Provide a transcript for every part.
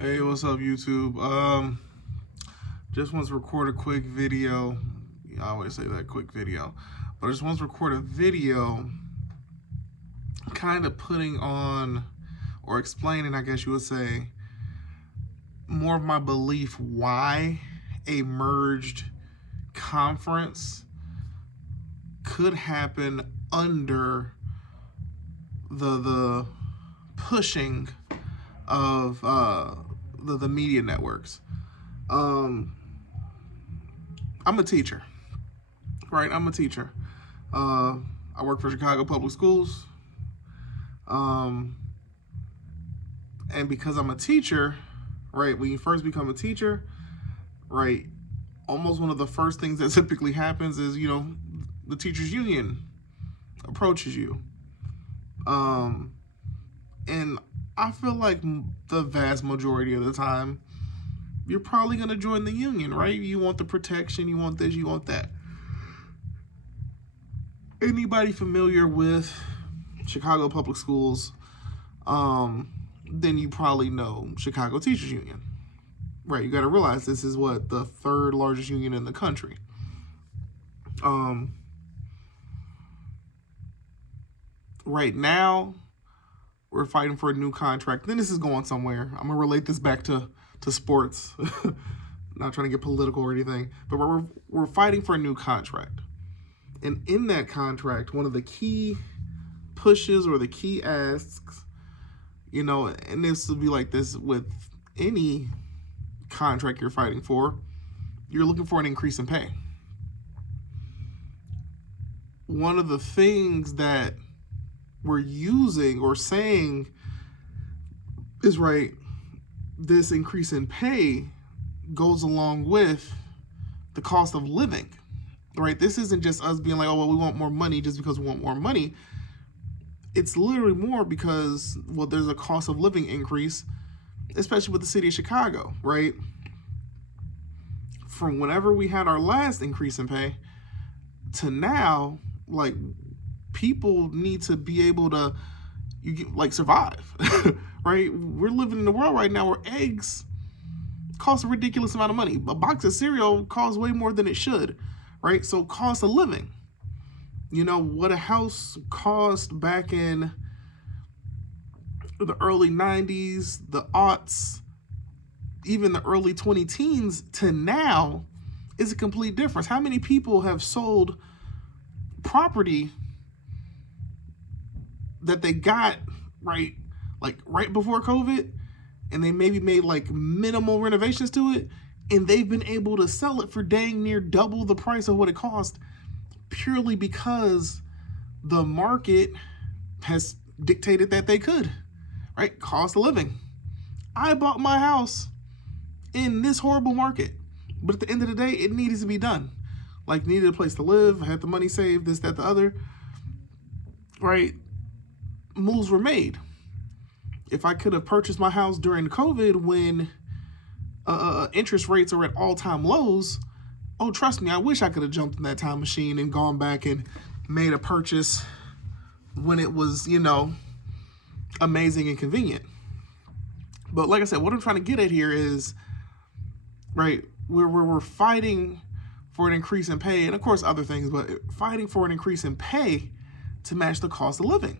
Hey, what's up, YouTube? Just want to record a quick video. I always say that, quick video, but I just want to record a video, kind of putting on or explaining, I guess you would say, more of my belief why a merged conference could happen under the pushing of the media networks. I'm a teacher, right? I'm a teacher. I work for Chicago Public Schools. And because I'm a teacher, right, when you first become a teacher, right, almost one of the first things that typically happens is, the teachers union approaches you. And I feel like the vast majority of the time, you're probably going to join the union, right? You want the protection, you want this, you want that. Anybody familiar with Chicago Public Schools, then you probably know Chicago Teachers Union. Right, you got to realize this is the third largest union in the country. Right now, we're fighting for a new contract. Then this is going somewhere. I'm gonna relate this back to sports. Not trying to get political or anything, but we're fighting for a new contract. And in that contract, one of the key pushes or the key asks, and this will be like this with any contract you're fighting for, you're looking for an increase in pay. One of the things that we're using or saying is, right, this increase in pay goes along with the cost of living, right? This isn't just us being like, oh, well, we want more money just because we want more money. It's literally more because, well, there's a cost of living increase, especially with the city of Chicago, right? From whenever we had our last increase in pay to now, like, people need to be able to survive, right? We're living in a world right now where eggs cost a ridiculous amount of money. A box of cereal costs way more than it should, right? So cost of living, what a house cost back in the early 90s, the aughts, even the early 2010s to now is a complete difference. How many people have sold property that they got right before COVID, and they maybe made minimal renovations to it, and they've been able to sell it for dang near double the price of what it cost, purely because the market has dictated that they could, right? Cost of living. I bought my house in this horrible market, but at the end of the day, it needed to be done. Needed a place to live, I had the money saved, this, that, the other, right? Moves were made. If I could have purchased my house during COVID when interest rates are at all-time lows, oh, trust me, I wish I could have jumped in that time machine and gone back and made a purchase when it was, amazing and convenient. But like I said, what I'm trying to get at here is, right, we're fighting for an increase in pay, and of course other things, but fighting for an increase in pay to match the cost of living.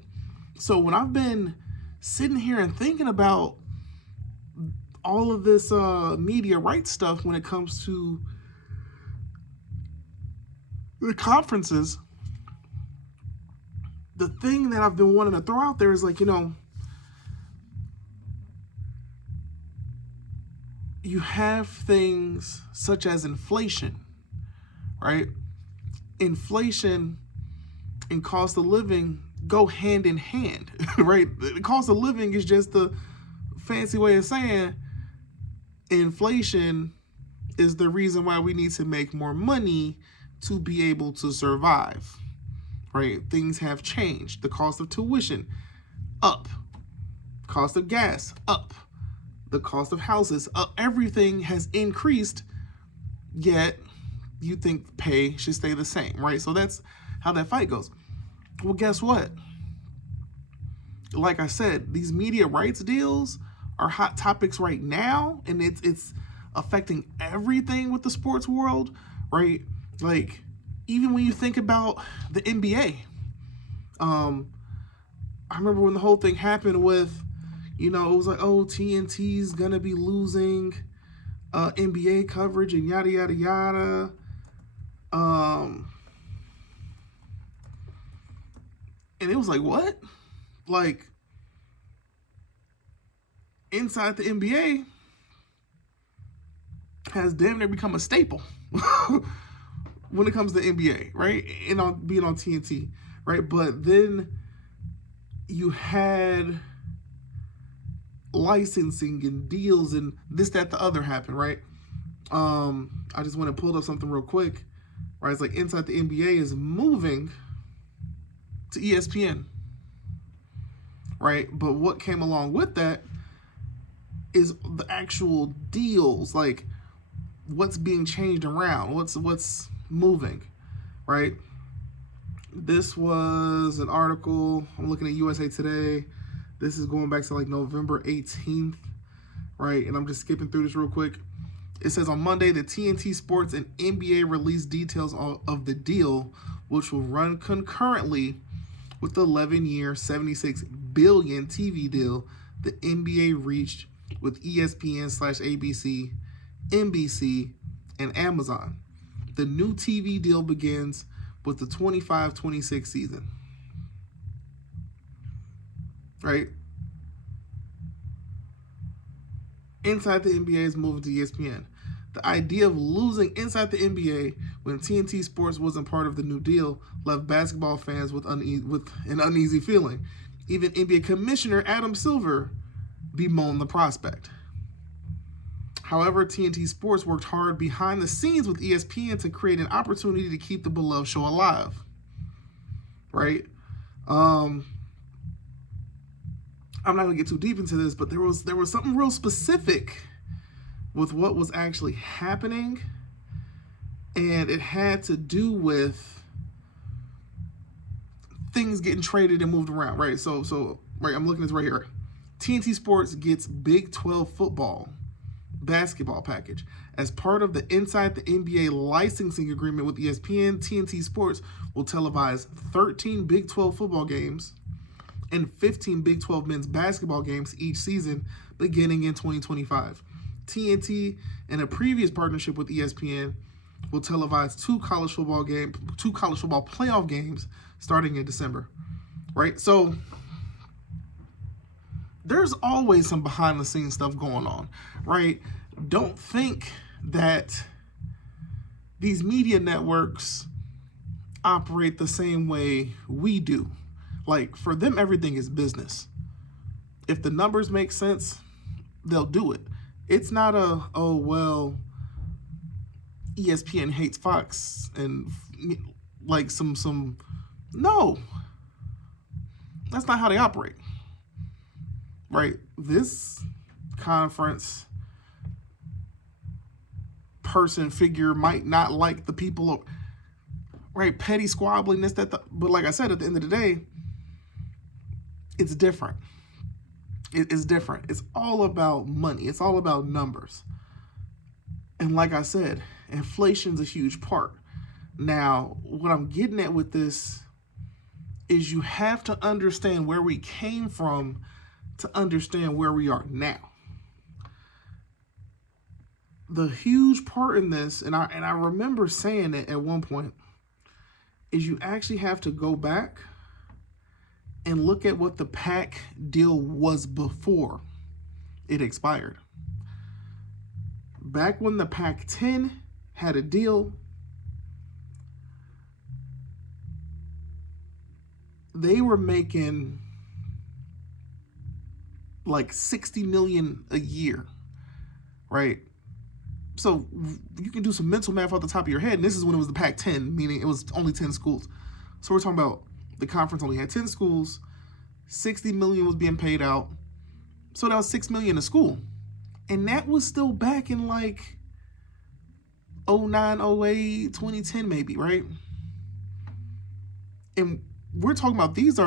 So when I've been sitting here and thinking about all of this media rights stuff when it comes to the conferences, the thing that I've been wanting to throw out there is you have things such as inflation, right? Inflation and cost of living go hand in hand, right? The cost of living is just the fancy way of saying inflation is the reason why we need to make more money to be able to survive, right? Things have changed. The cost of tuition, up. Cost of gas, up. The cost of houses, up. Everything has increased, yet you think pay should stay the same, right? So that's how that fight goes. Well, guess what? Like I said, these media rights deals are hot topics right now, and it's affecting everything with the sports world, right? Like, even when you think about the NBA, I remember when the whole thing happened with, it was like, oh, TNT's gonna be losing NBA coverage and yada yada yada. And it was like, what? Like, inside the NBA has damn near become a staple when it comes to NBA, right? And on being on TNT, right? But then you had licensing and deals and this, that, the other happen, right? I just want to pull up something real quick, right? It's like inside the NBA is moving to ESPN, right? But what came along with that is the actual deals, like what's being changed around, what's moving, right? This was an article, I'm looking at USA Today. This is going back to like November 18th, right? And I'm just skipping through this real quick. It says on Monday, the TNT Sports and NBA released details of the deal, which will run concurrently with the 11-year, $76 billion TV deal the NBA reached with ESPN/ABC, NBC, and Amazon. The new TV deal begins with the 25-26 season. Right? Inside the NBA is moving to ESPN. The idea of losing inside the NBA when TNT Sports wasn't part of the new deal left basketball fans with an uneasy feeling. Even NBA Commissioner Adam Silver bemoaned the prospect. However, TNT Sports worked hard behind the scenes with ESPN to create an opportunity to keep the beloved show alive. Right? I'm not going to get too deep into this, but there was something real specific with what was actually happening, and it had to do with things getting traded and moved around, right? So right, I'm looking at this right here. TNT Sports gets Big 12 football basketball package. As part of the Inside the NBA licensing agreement with ESPN, TNT Sports will televise 13 Big 12 football games and 15 Big 12 men's basketball games each season beginning in 2025. TNT, in a previous partnership with ESPN, will televise two college football playoff games starting in December. Right? So there's always some behind the scenes stuff going on, right? Don't think that these media networks operate the same way we do. Like, for them, everything is business. If the numbers make sense, they'll do it. It's not ESPN hates Fox and like some. No, that's not how they operate. Right? This conference figure might not like the people, right? Petty squabbling, this, that, but like I said, at the end of the day, it's different. It is different. It's all about money. It's all about numbers. And like I said, inflation's a huge part. Now, what I'm getting at with this is you have to understand where we came from to understand where we are now. The huge part in this, and I remember saying it at one point, is you actually have to go back and look at what the PAC deal was before it expired. Back when the Pac-10 had a deal, they were making like $60 million a year, right? So you can do some mental math off the top of your head, and this is when it was the Pac-10, meaning it was only 10 schools. So we're talking about the conference only had 10 schools, $60 million was being paid out, so that was $6 million a school. And that was still back in like 09, 08, 2010 maybe, right? And we're talking about this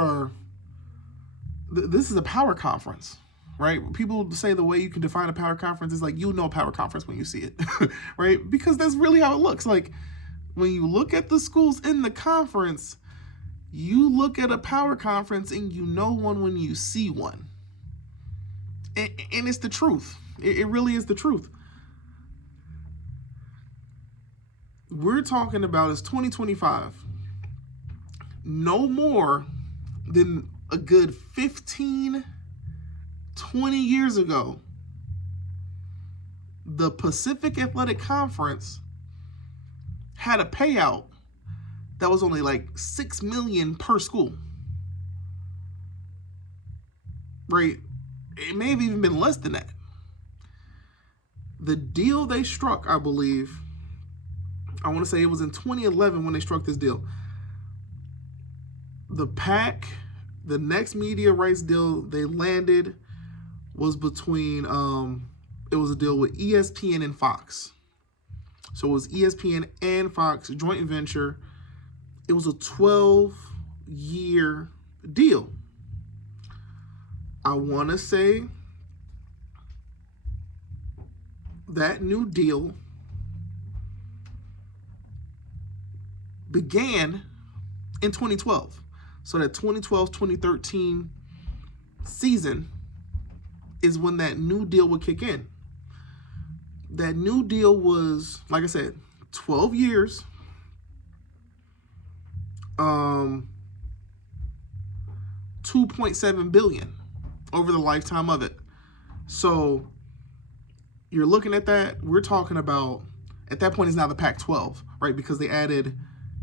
is a power conference, right? People say the way you can define a power conference is like, you'll know a power conference when you see it, right? Because that's really how it looks. Like, when you look at the schools in the conference, you look at a power conference and you know one when you see one. And it's the truth. It really is the truth. We're talking about is 2025. No more than a good 15, 20 years ago, the Pacific Athletic Conference had a payout that was only like $6 million per school. Right? It may have even been less than that. The deal they struck, I believe, I want to say it was in 2011 when they struck this deal. The PAC, the next media rights deal they landed was between, it was a deal with ESPN and Fox. So it was ESPN and Fox, joint venture. It was a 12-year deal. I want to say that new deal began in 2012. So that 2012-2013 season is when that new deal would kick in. That new deal was, like I said, 12 years. $2.7 billion over the lifetime of it. So you're looking at that. We're talking about, at that point, it's now the Pac-12, right? Because they added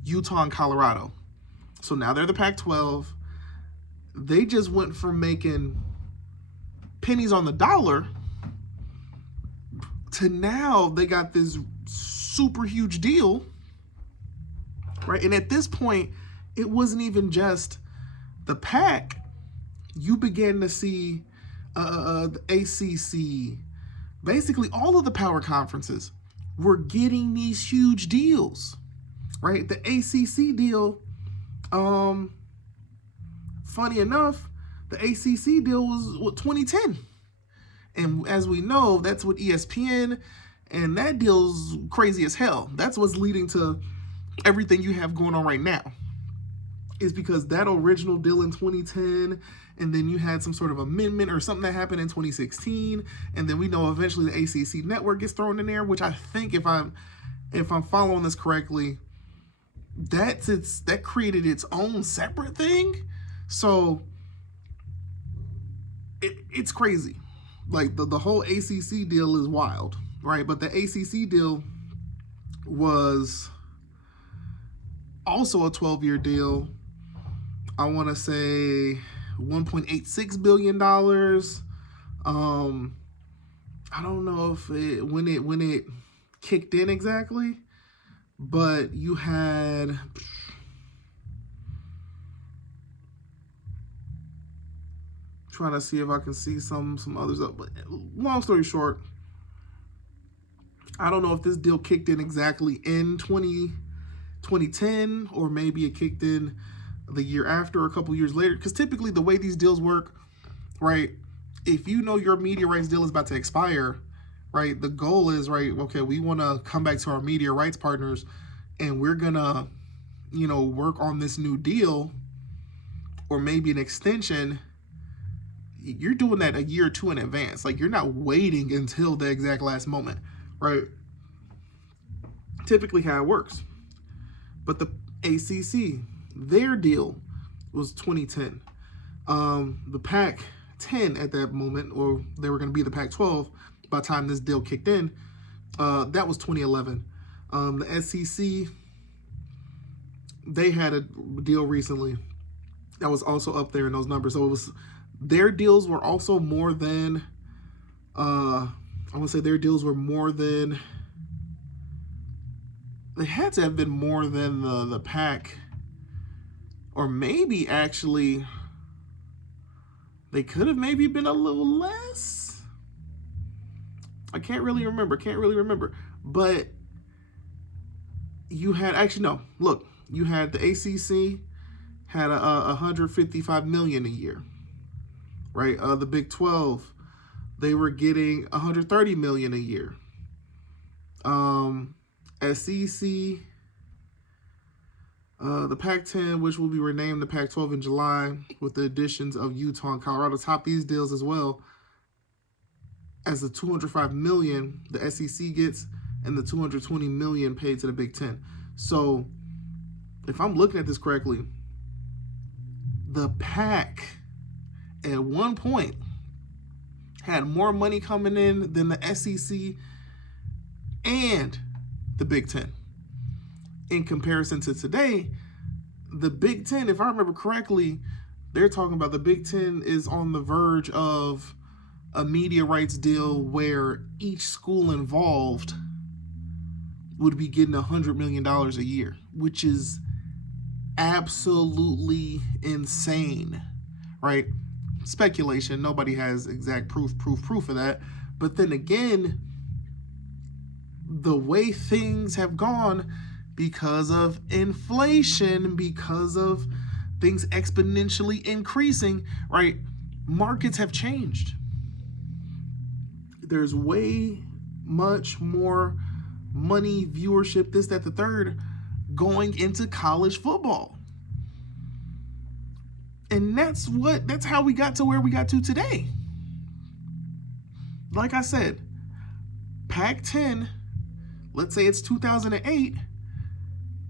Utah and Colorado. So now they're the Pac-12. They just went from making pennies on the dollar to now they got this super huge deal, right? And at this point, it wasn't even just the PAC. You began to see the ACC, basically all of the power conferences were getting these huge deals, right? The ACC deal, funny enough, the ACC deal was what, 2010. And as we know, that's with ESPN, and that deal's crazy as hell. That's what's leading to everything you have going on right now. Is because that original deal in 2010, and then you had some sort of amendment or something that happened in 2016, and then we know eventually the ACC network gets thrown in there, which I think, if I'm following this correctly, that created its own separate thing. So it's crazy. Like the whole ACC deal is wild, right? But the ACC deal was also a 12-year deal. I want to say $1.86 billion. I don't know if when it kicked in exactly, but you had trying to see if I can see some others up. But long story short, I don't know if this deal kicked in exactly in 2010, or maybe it kicked in the year after or a couple years later. Because typically the way these deals work, right, if you know your media rights deal is about to expire, right, the goal is, right, okay, we want to come back to our media rights partners and we're going to, work on this new deal or maybe an extension. You're doing that a year or two in advance. Like, you're not waiting until the exact last moment, right? Typically how it works. But the ACC, their deal was 2010. The Pac-10 at that moment, or they were going to be the Pac-12 by the time this deal kicked in, that was 2011. The SEC, they had a deal recently that was also up there in those numbers. So it was, their deals were also more than, I want to say their deals were more than, they had to have been more than the PAC, or maybe actually they could have maybe been a little less. I can't really remember. But you had, actually, no, look, you had the ACC had $155 million a year, right? The Big 12 they were getting $130 million a year. SEC, the Pac-10, which will be renamed the Pac-12 in July, with the additions of Utah and Colorado, top these deals as well as the $205 million the SEC gets and the $220 million paid to the Big Ten. So, if I'm looking at this correctly, the PAC at one point had more money coming in than the SEC and the Big Ten. In comparison to today, the Big Ten, if I remember correctly, they're talking about the Big Ten is on the verge of a media rights deal where each school involved would be getting $100 million a year, which is absolutely insane, right? Speculation. Nobody has exact proof of that. But then again, the way things have gone because of inflation, because of things exponentially increasing, right? Markets have changed. There's way much more money, viewership, this, that, the third, going into college football. And that's how we got to where we got to today. Like I said, Pac-10, let's say it's 2008,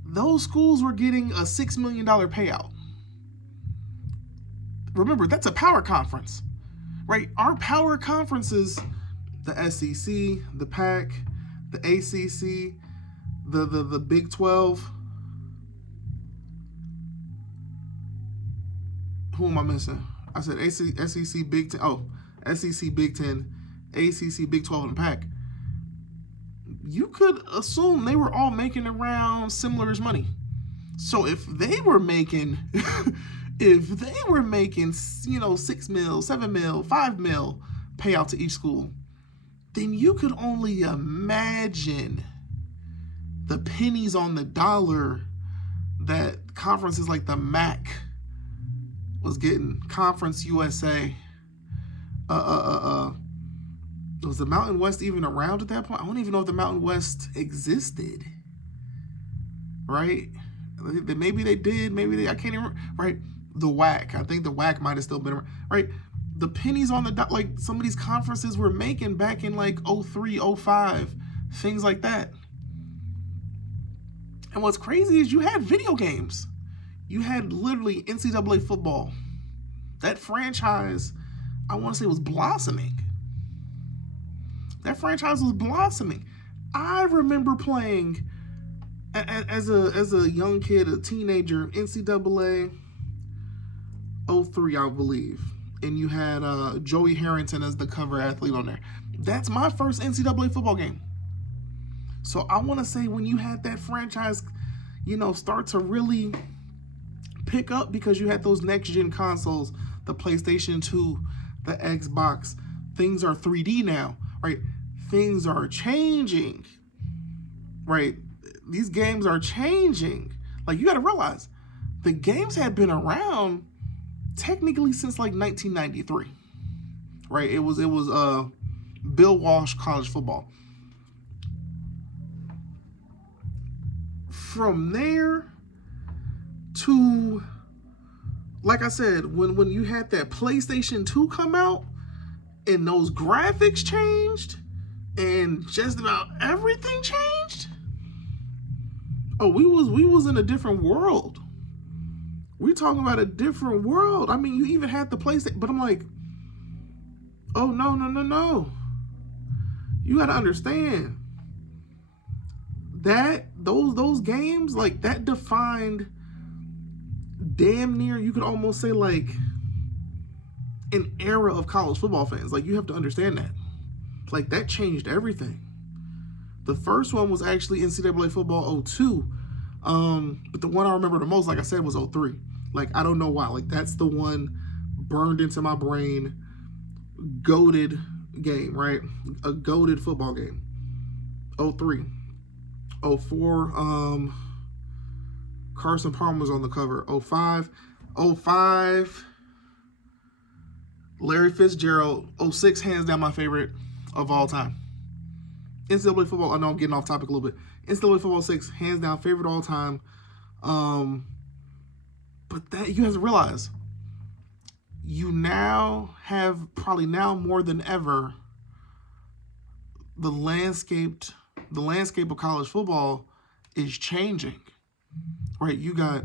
those schools were getting a $6 million payout. Remember, that's a power conference, right? Our power conferences, the SEC, the PAC, the ACC, the Big 12. Who am I missing? I said SEC, Big 10. Oh, SEC, Big 10, ACC, Big 12, and PAC. You could assume they were all making around similar-ish money. So if they were making, you know, 6 mil, 7 mil, 5 mil payout to each school, then you could only imagine the pennies on the dollar that conferences like the MAC was getting. Conference USA. Was the Mountain West even around at that point? I don't even know if the Mountain West existed. Right? Maybe they did. Maybe I can't even. Right? The WAC. I think the WAC might have still been around. Right? The pennies on the like some of these conferences were making back in like 03, 05, things like that. And what's crazy is you had video games. You had literally NCAA football. That franchise, I want to say, was blossoming. That franchise was blossoming. I remember playing as a young kid, a teenager, NCAA 03, I believe. And you had Joey Harrington as the cover athlete on there. That's my first NCAA football game. So I want to say when you had that franchise, you know, start to really pick up because you had those next-gen consoles, the PlayStation 2, the Xbox. Things are 3D now, right? Things are changing, right? These games are changing. Like, you got to realize, the games had been around technically since like 1993, right? It was Bill Walsh college football. From there to, like I said, when you had that PlayStation 2 come out and those graphics changed and just about everything changed. Oh, we was in a different world. We talking about a different world. I mean, you even had the PlayStation, but I'm like, oh no. You gotta understand that those games, like, that defined damn near, you could almost say, like, an era of college football fans. Like, you have to understand that. Like, that changed everything. The first one was actually NCAA football 02. But the one I remember the most, like I said, was 03. Like, I don't know why. Like, that's the one burned into my brain. Goated game, right? A goated football game. 03. 04, Carson Palmer's on the cover. 05. Larry Fitzgerald, '06, hands down my favorite of all time. NCAA football, I know I'm getting off topic a little bit. NCAA football 6, hands down, favorite all time. But that you have to realize, you now have, probably now more than ever, the landscape of college football is changing, right? You got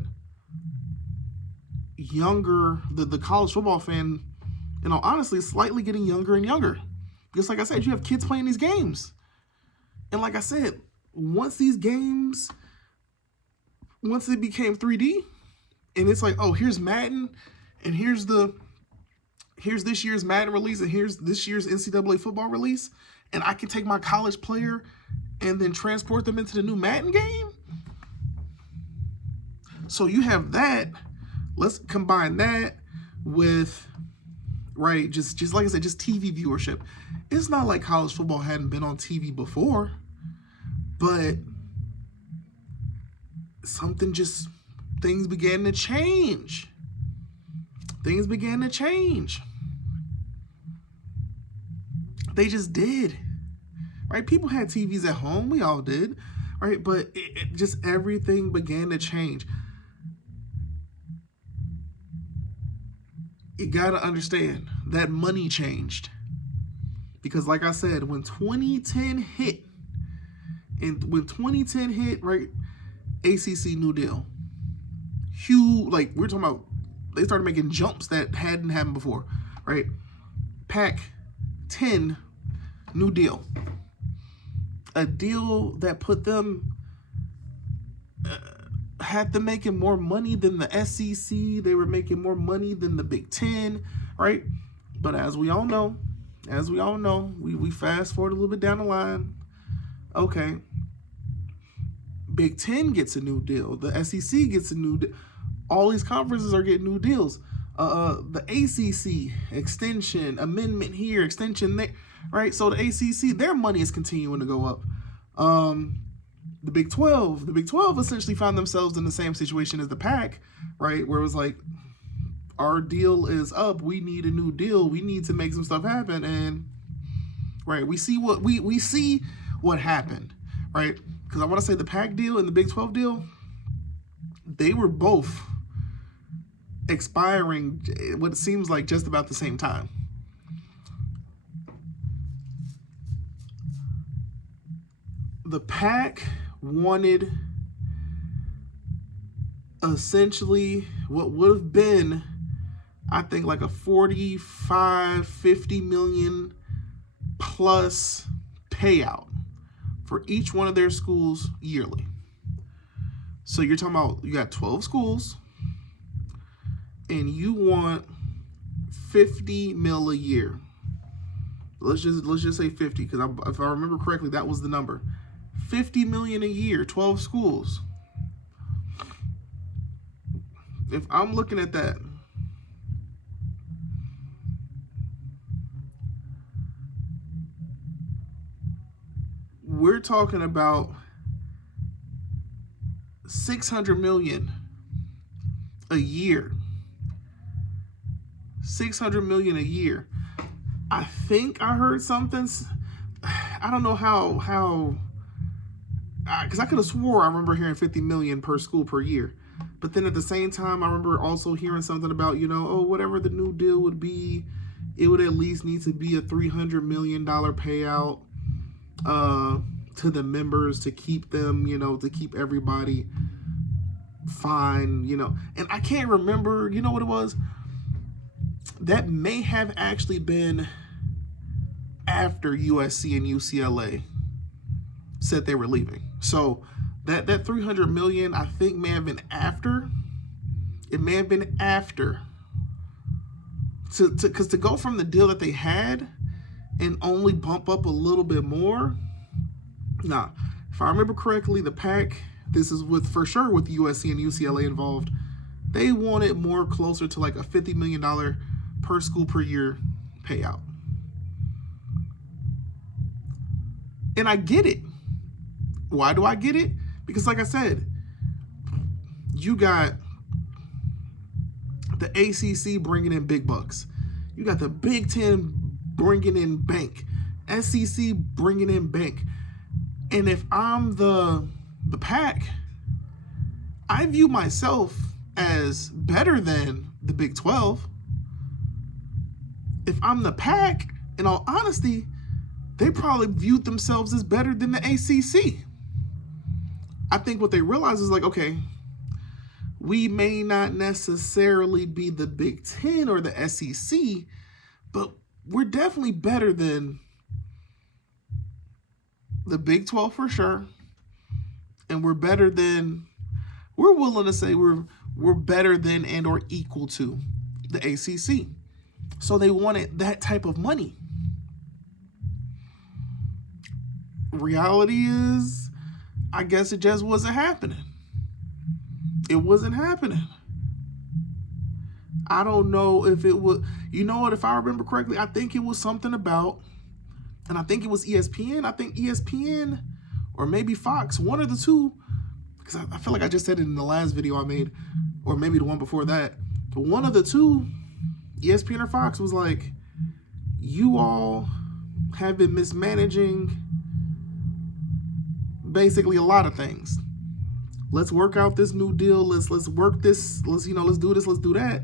younger, the college football fan, honestly, slightly getting younger and younger. Because like I said, you have kids playing these games. And like I said, once they became 3D, and it's like, oh, here's Madden, and here's this year's Madden release, and here's this year's NCAA football release, and I can take my college player and then transport them into the new Madden game. So you have that. Let's combine that with, right, just like I said, just TV viewership. It's not like college football hadn't been on TV before, but things began to change. Things began to change. They just did, right? People had TVs at home. We all did, right? But it just, everything began to change. You got to understand that money changed. Because like I said, when 2010 hit, right, ACC New Deal, huge, like we're talking about, they started making jumps that hadn't happened before, right? PAC 10 New Deal, a deal that put them, had them making more money than the SEC. They were making more money than the Big Ten, right? But as we all know, we fast forward a little bit down the line. Okay, Big Ten gets a new deal. The SEC gets a new deal. All these conferences are getting new deals. The ACC, extension, amendment here, extension there, right? So the ACC, their money is continuing to go up. The Big 12 essentially found themselves in the same situation as the PAC, right? Where it was like, our deal is up. We need a new deal. We need to make some stuff happen. And right, we see what happened, right? Because I want to say the PAC deal and the Big 12 deal, they were both expiring what it seems like just about the same time. The PAC wanted essentially what would have been, I think, like a 45, 50 million plus payout for each one of their schools yearly. So you're talking about, you got 12 schools and you want 50 mil a year. Let's just say 50, because if I remember correctly, that was the number. 50 million a year, 12 schools. If I'm looking at that, we're talking about 600 million a year. 600 million a year. I think I heard something. I don't know how because I could have swore I remember hearing 50 million per school per year. But then at the same time, I remember also hearing something about, whatever the new deal would be, it would at least need to be a $300 million payout to the members to keep them, to keep everybody fine, And I can't remember, what it was? That may have actually been after USC and UCLA said they were leaving. So that 300 million, I think, may have been after. It may have been after. Because to go from the deal that they had and only bump up a little bit more. Nah, if I remember correctly, the PAC, this is for sure with USC and UCLA involved, they wanted more closer to like a $50 million per school per year payout. And I get it. Why do I get it? Because like I said, you got the ACC bringing in big bucks. You got the Big Ten bringing in bank, SEC bringing in bank. And if I'm the PAC, I view myself as better than the Big 12. If I'm the PAC, in all honesty, they probably viewed themselves as better than the ACC. I think what they realize is like, okay, we may not necessarily be the Big Ten or the SEC, but we're definitely better than the Big 12 for sure. And we're willing to say we're better than and or equal to the ACC. So they wanted that type of money. Reality is, I guess it just wasn't happening. It wasn't happening. I don't know if it was, you know what, if I remember correctly, I think it was something about, and I think it was ESPN. I think ESPN or maybe Fox, one of the two, because I feel like I just said it in the last video I made, or maybe the one before that. But one of the two, ESPN or Fox, was like, you all have been mismanaging basically a lot of things. Let's work out this new deal. Let's work this. Let's do this. Let's do that.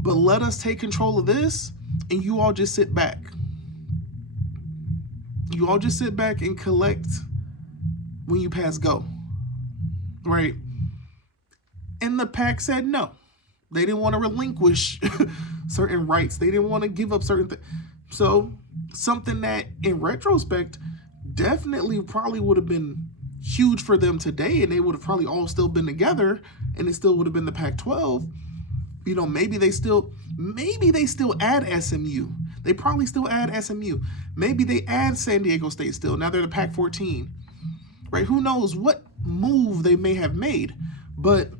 But let us take control of this, and you all just sit back. You all just sit back and collect when you pass go, right? And the PAC said no. They didn't want to relinquish certain rights. They didn't want to give up certain things. So something that, in retrospect, definitely probably would have been huge for them today, and they would have probably all still been together, and it still would have been the Pac-12. You know, maybe they still add SMU. They probably still add SMU. Maybe they add San Diego State still. Now they're the Pac-14, right? Who knows what move they may have made. But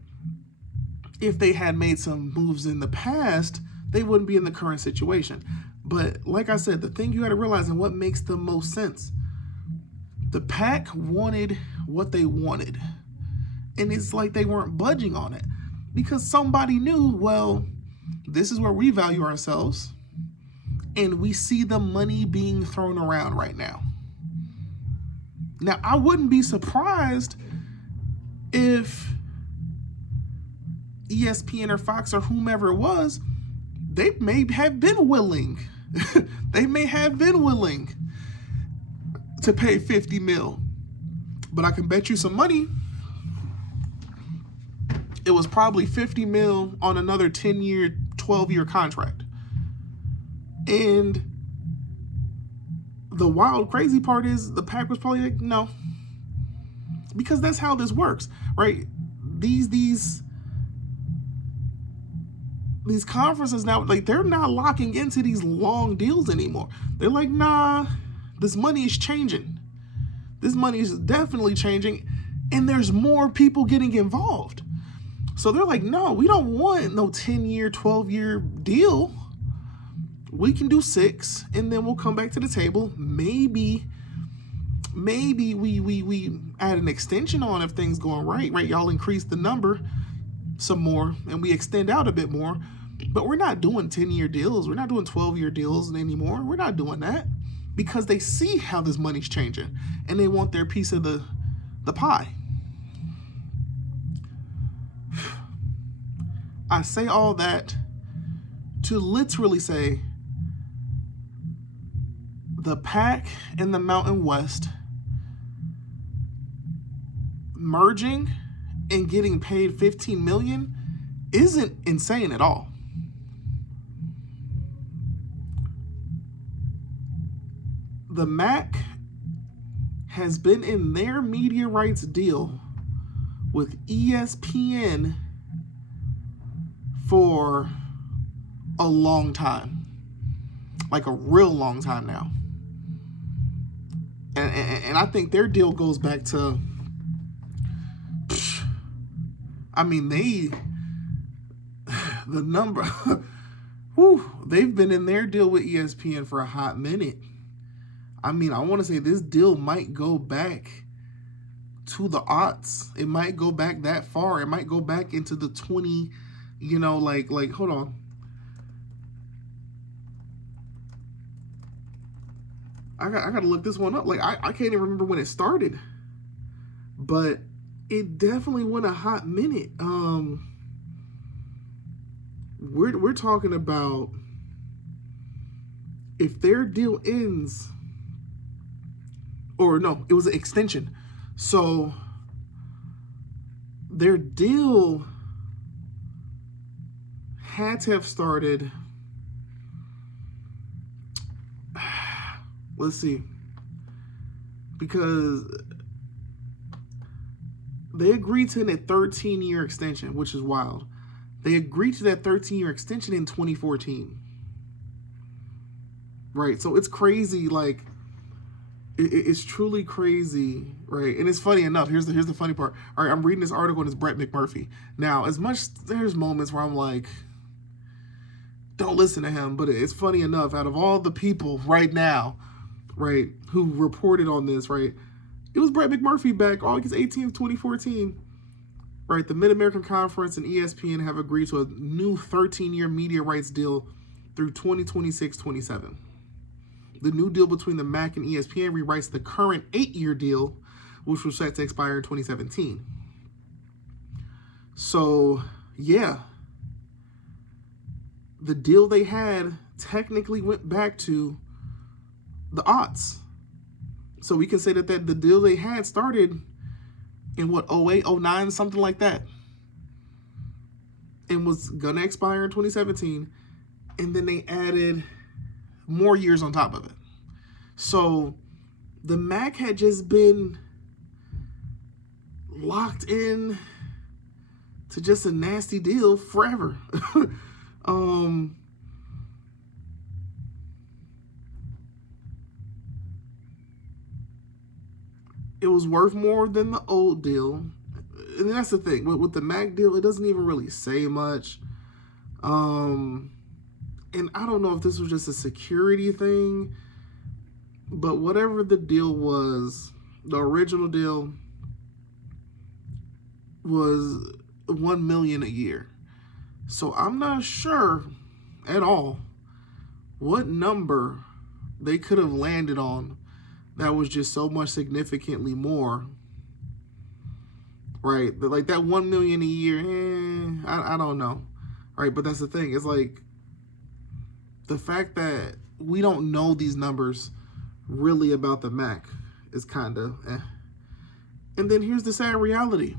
if they had made some moves in the past, they wouldn't be in the current situation. But like I said, the thing you got to realize, and what makes the most sense, the PAC wanted what they wanted. And it's like they weren't budging on it. Because somebody knew, well, this is where we value ourselves. And we see the money being thrown around right now. Now, I wouldn't be surprised if ESPN or Fox or whomever it was, they may have been willing. They may have been willing to pay $50 million. But I can bet you some money. It was probably $50 million on another 10-year, 12-year contract. And the wild, crazy part is the PAC was probably like, no. Because that's how this works, right? These conferences now, like, they're not locking into these long deals anymore. They're like, nah, this money is changing. This money is definitely changing. And there's more people getting involved. So they're like, no, we don't want no 10-year, 12-year deal. We can do 6, and then we'll come back to the table. Maybe we add an extension on if things going right? Y'all increase the number some more, and we extend out a bit more. But we're not doing 10-year deals. We're not doing 12-year deals anymore. We're not doing that because they see how this money's changing, and they want their piece of the pie. I say all that to literally say the PAC and the Mountain West merging and getting paid $15 million isn't insane at all. The MAC has been in their media rights deal with ESPN for a long time, like a real long time now. And I think their deal goes back to, I mean, the number, they've been in their deal with ESPN for a hot minute. I mean, I want to say this deal might go back to the aughts. It might go back that far. It might go back into the 20, hold on. I got to look this one up. Like, I can't even remember when it started, but it definitely went a hot minute. We're talking about, if their deal ends, or no, it was an extension. So their deal had to have started, let's see, because they agreed to a 13-year extension, which is wild. They agreed to that 13-year extension in 2014. Right, so it's crazy, like, it's truly crazy, right? And it's funny enough, here's the funny part. All right, I'm reading this article, and it's Brett McMurphy. Now, as much, there's moments where I'm like, don't listen to him, but it's funny enough, out of all the people right now, right, who reported on this, right, it was Brett McMurphy back August 18th, 2014. Right, the Mid-American Conference and ESPN have agreed to a new 13-year media rights deal through 2026-27. The new deal between the MAC and ESPN rewrites the current 8-year deal, which was set to expire in 2017. So, yeah, the deal they had technically went back to the aughts. So we can say that the deal they had started in what, 08, 09, something like that, and was gonna expire in 2017, and then they added more years on top of it. So the MAC had just been locked in to just a nasty deal forever. It was worth more than the old deal. And that's the thing. With the MAC deal, it doesn't even really say much. And I don't know if this was just a security thing, but whatever the deal was, the original deal was $1 million a year. So I'm not sure at all what number they could have landed on that was just so much significantly more, right? Like that $1 million a year, I don't know, right? But that's the thing. It's like the fact that we don't know these numbers really about the MAC is kind of And then here's the sad reality: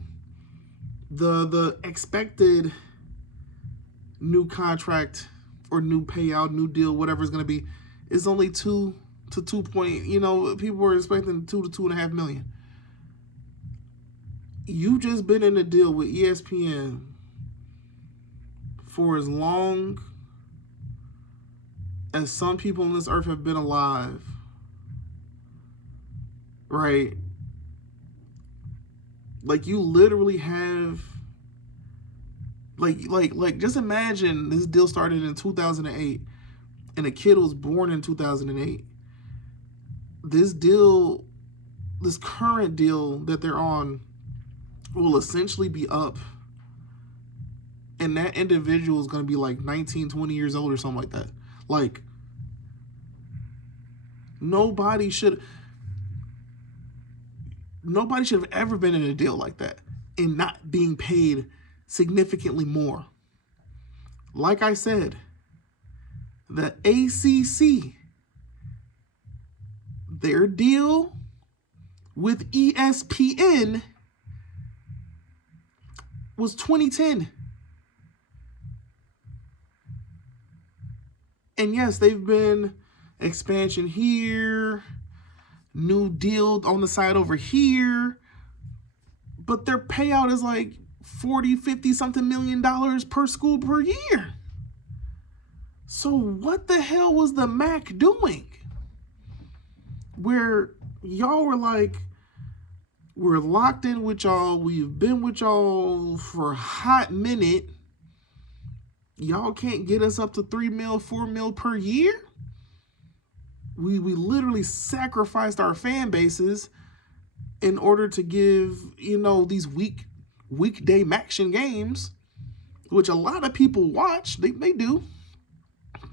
the expected new contract or new payout, new deal, whatever it's going to be, is only 2 to 2 point, people were expecting 2 to 2.5 million. You just been in a deal with ESPN for as long as some people on this earth have been alive, right? Like, you literally have, like just imagine this deal started in 2008 and a kid was born in 2008. This deal, this current deal that they're on, will essentially be up, and that individual is going to be like 19, 20 years old or something like that. Like, nobody should have ever been in a deal like that and not being paid significantly more. Like I said, the ACC, their deal with ESPN was 2010. And yes, they've been expansion here, new deal on the side over here, but their payout is like 40, 50 something million dollars per school per year. So what the hell was the MAC doing? Where y'all were like, we're locked in with y'all, we've been with y'all for a hot minute, y'all can't get us up to 3 mil, 4 mil per year? We literally sacrificed our fan bases in order to give, these weekday action games, which a lot of people watch. They do.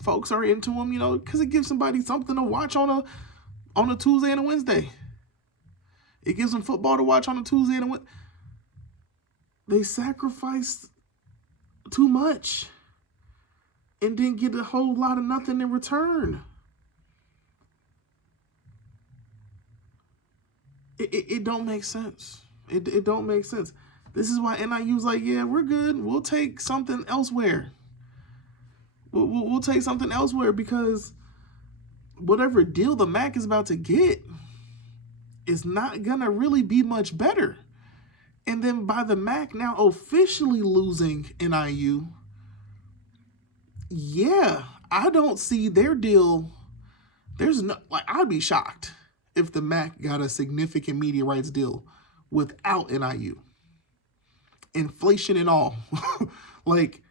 Folks are into them, because it gives somebody something to watch on on a Tuesday and a Wednesday. It gives them football to watch on a Tuesday and a Wednesday. They sacrificed too much and didn't get a whole lot of nothing in return. It don't make sense. It don't make sense. This is why NIU's like, yeah, we're good. We'll take something elsewhere. We'll take something elsewhere because whatever deal the MAC is about to get is not going to really be much better. And then by the MAC now officially losing NIU, yeah, I don't see their deal. There's no, like, I'd be shocked if the MAC got a significant media rights deal without NIU. Inflation and all. Like,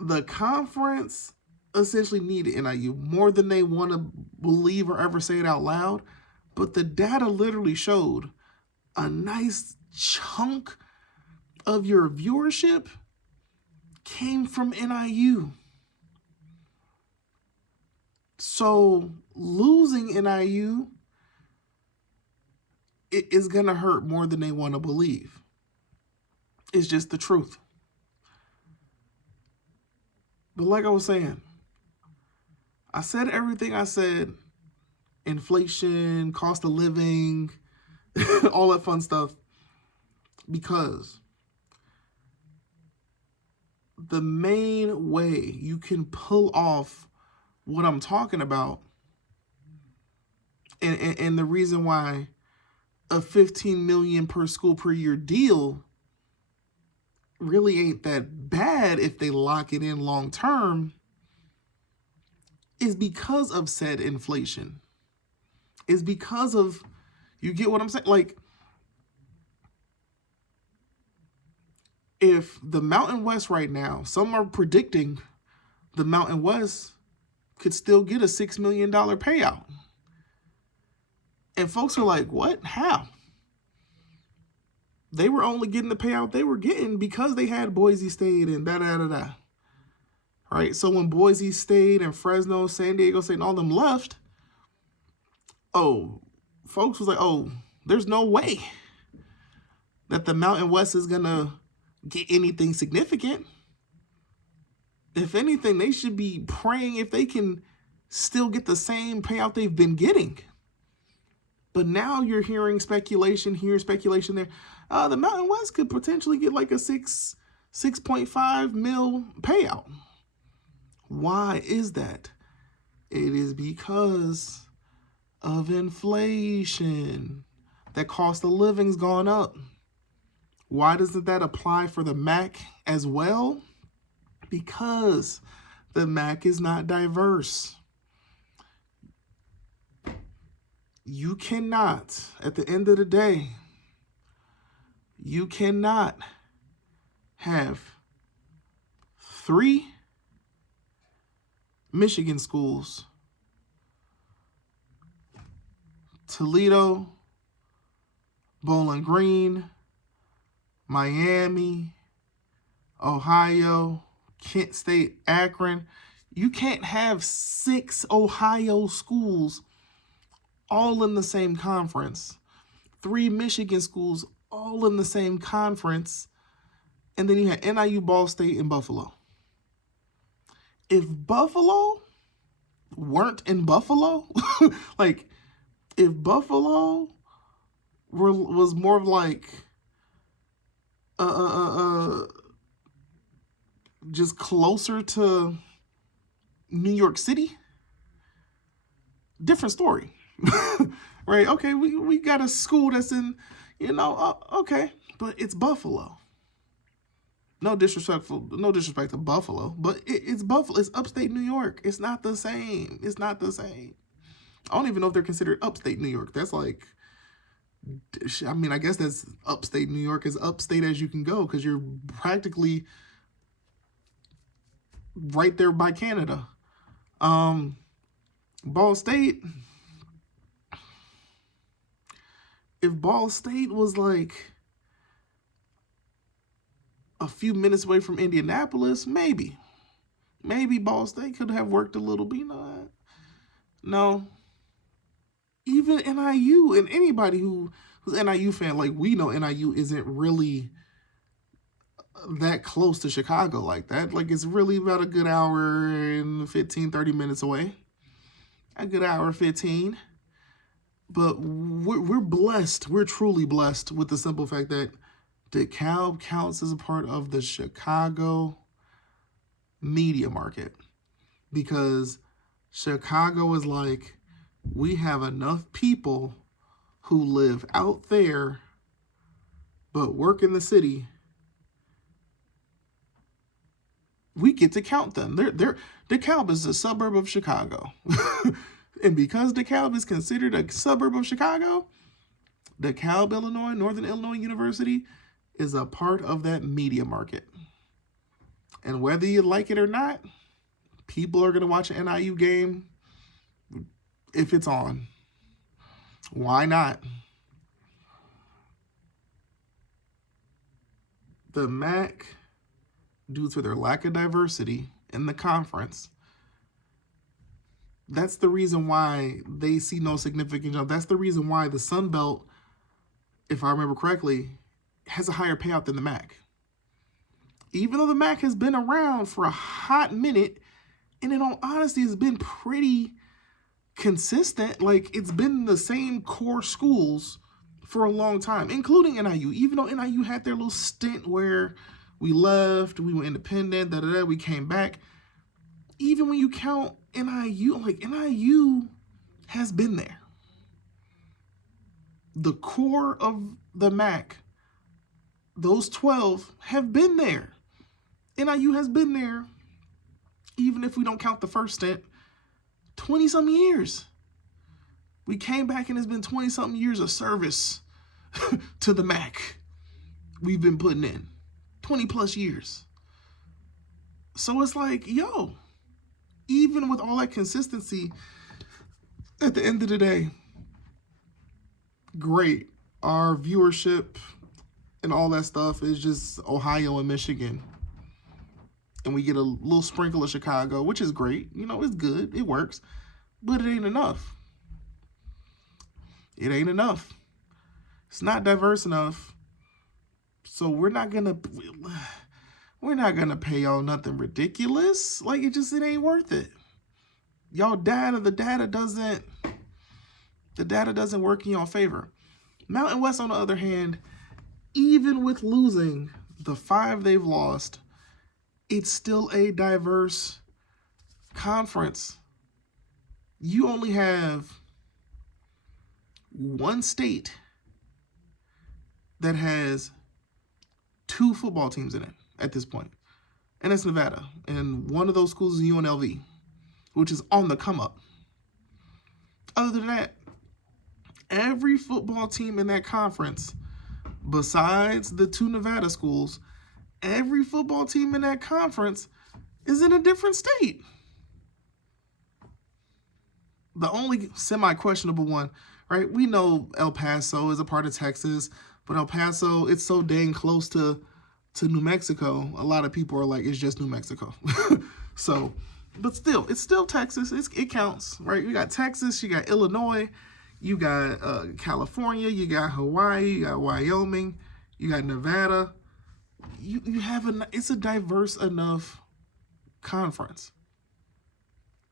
the conference essentially needed NIU more than they want to believe or ever say it out loud. But the data literally showed a nice chunk of your viewership came from NIU. So losing NIU is going to hurt more than they want to believe. It's just the truth. But like I was saying, I said everything I said. Inflation, cost of living, all that fun stuff. Because the main way you can pull off what I'm talking about and the reason why a $15 million per school per year deal really ain't that bad if they lock it in long term is because of said inflation. Is because of, you get what I'm saying? Like, if the Mountain West right now, some are predicting the Mountain West could still get a $6 million payout. And folks are like, what? How? They were only getting the payout they were getting because they had Boise State and da-da-da-da. Right? So when Boise State and Fresno, San Diego State and all them left, folks was like, there's no way that the Mountain West is going to get anything significant. If anything, they should be praying if they can still get the same payout they've been getting. But now you're hearing speculation here, speculation there. The Mountain West could potentially get like a 6.5 mil payout. Why is that? It is because of inflation. That cost of living's gone up. Why doesn't that apply for the MAC as well? Because the MAC is not diverse. You cannot, at the end of the day, you cannot have 3 Michigan schools, Toledo, Bowling Green, Miami, Ohio, Kent State, Akron. You can't have 6 Ohio schools all in the same conference. 3 Michigan schools all in the same conference. And then you had NIU, Ball State, and Buffalo. If Buffalo weren't in Buffalo, like if Buffalo was more of like just closer to New York City, different story. Right? Okay, we got a school that's in, okay, but it's Buffalo. No disrespect to Buffalo, but it's Buffalo. It's upstate New York. It's not the same. It's not the same. I don't even know if they're considered upstate New York. That's like, I mean, I guess that's upstate New York, as upstate as you can go, because you're practically right there by Canada. Ball State, if Ball State was like a few minutes away from Indianapolis, maybe Ball State could have worked a little bit. No. even NIU and anybody who's NIU fan, like we know NIU isn't really that close to Chicago like that. Like it's really about a good hour and 15, 30 minutes away. A good hour 15. But we're blessed. We're truly blessed with the simple fact that DeKalb counts as a part of the Chicago media market. Because Chicago is like, we have enough people who live out there but work in the city. We get to count them. DeKalb is a suburb of Chicago. And because DeKalb is considered a suburb of Chicago, DeKalb, Illinois, Northern Illinois University is a part of that media market. And whether you like it or not, people are going to watch an NIU game if it's on. Why not? The MAC, due to their lack of diversity in the conference, that's the reason why they see no significant jump. That's the reason why the Sun Belt, if I remember correctly, has a higher payout than the MAC. Even though the MAC has been around for a hot minute, and in all honesty, it's been pretty consistent. Like, it's been the same core schools for a long time, including NIU. Even though NIU had their little stint where we left, we were independent, we came back. Even when you count NIU, like NIU has been there. The core of the MAC, those 12 have been there. NIU has been there, even if we don't count the first stint, 20-something years. We came back and it's been 20-something years of service to the MAC we've been putting in. 20 plus years. So it's like, yo, even with all that consistency, at the end of the day, great. Our viewership and all that stuff is just Ohio and Michigan. And we get a little sprinkle of Chicago, which is great. You know, it's good. It works. But it ain't enough. It ain't enough. It's not diverse enough. So we're not gonna pay y'all nothing ridiculous. Like, it ain't worth it. Y'all the data doesn't work in your favor. Mountain West, on the other hand, even with losing the 5 they've lost, it's still a diverse conference. You only have one state that has 2 football teams in it at this point, and that's Nevada. And one of those schools is UNLV, which is on the come up. Other than that, every football team in that conference, besides the 2 Nevada schools, every football team in that conference is in a different state. The only semi-questionable one, right? We know El Paso is a part of Texas, but El Paso, it's so dang close to New Mexico. A lot of people are like, it's just New Mexico. So, but still, it's still Texas. It counts, right? You got Texas, you got Illinois, you got California, you got Hawaii, you got Wyoming, you got Nevada. You have it's a diverse enough conference.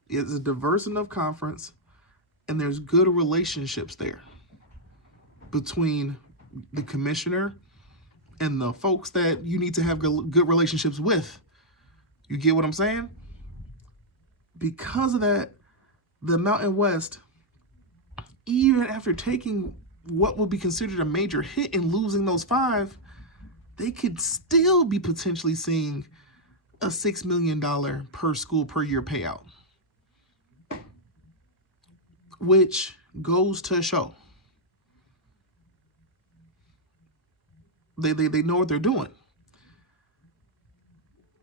It's a diverse enough conference, and there's good relationships there between the commissioner and the folks that you need to have good relationships with. You get what I'm saying? Because of that, the Mountain West, even after taking what would be considered a major hit and losing those 5, they could still be potentially seeing a $6 million per school per year payout, which goes to show they know what they're doing.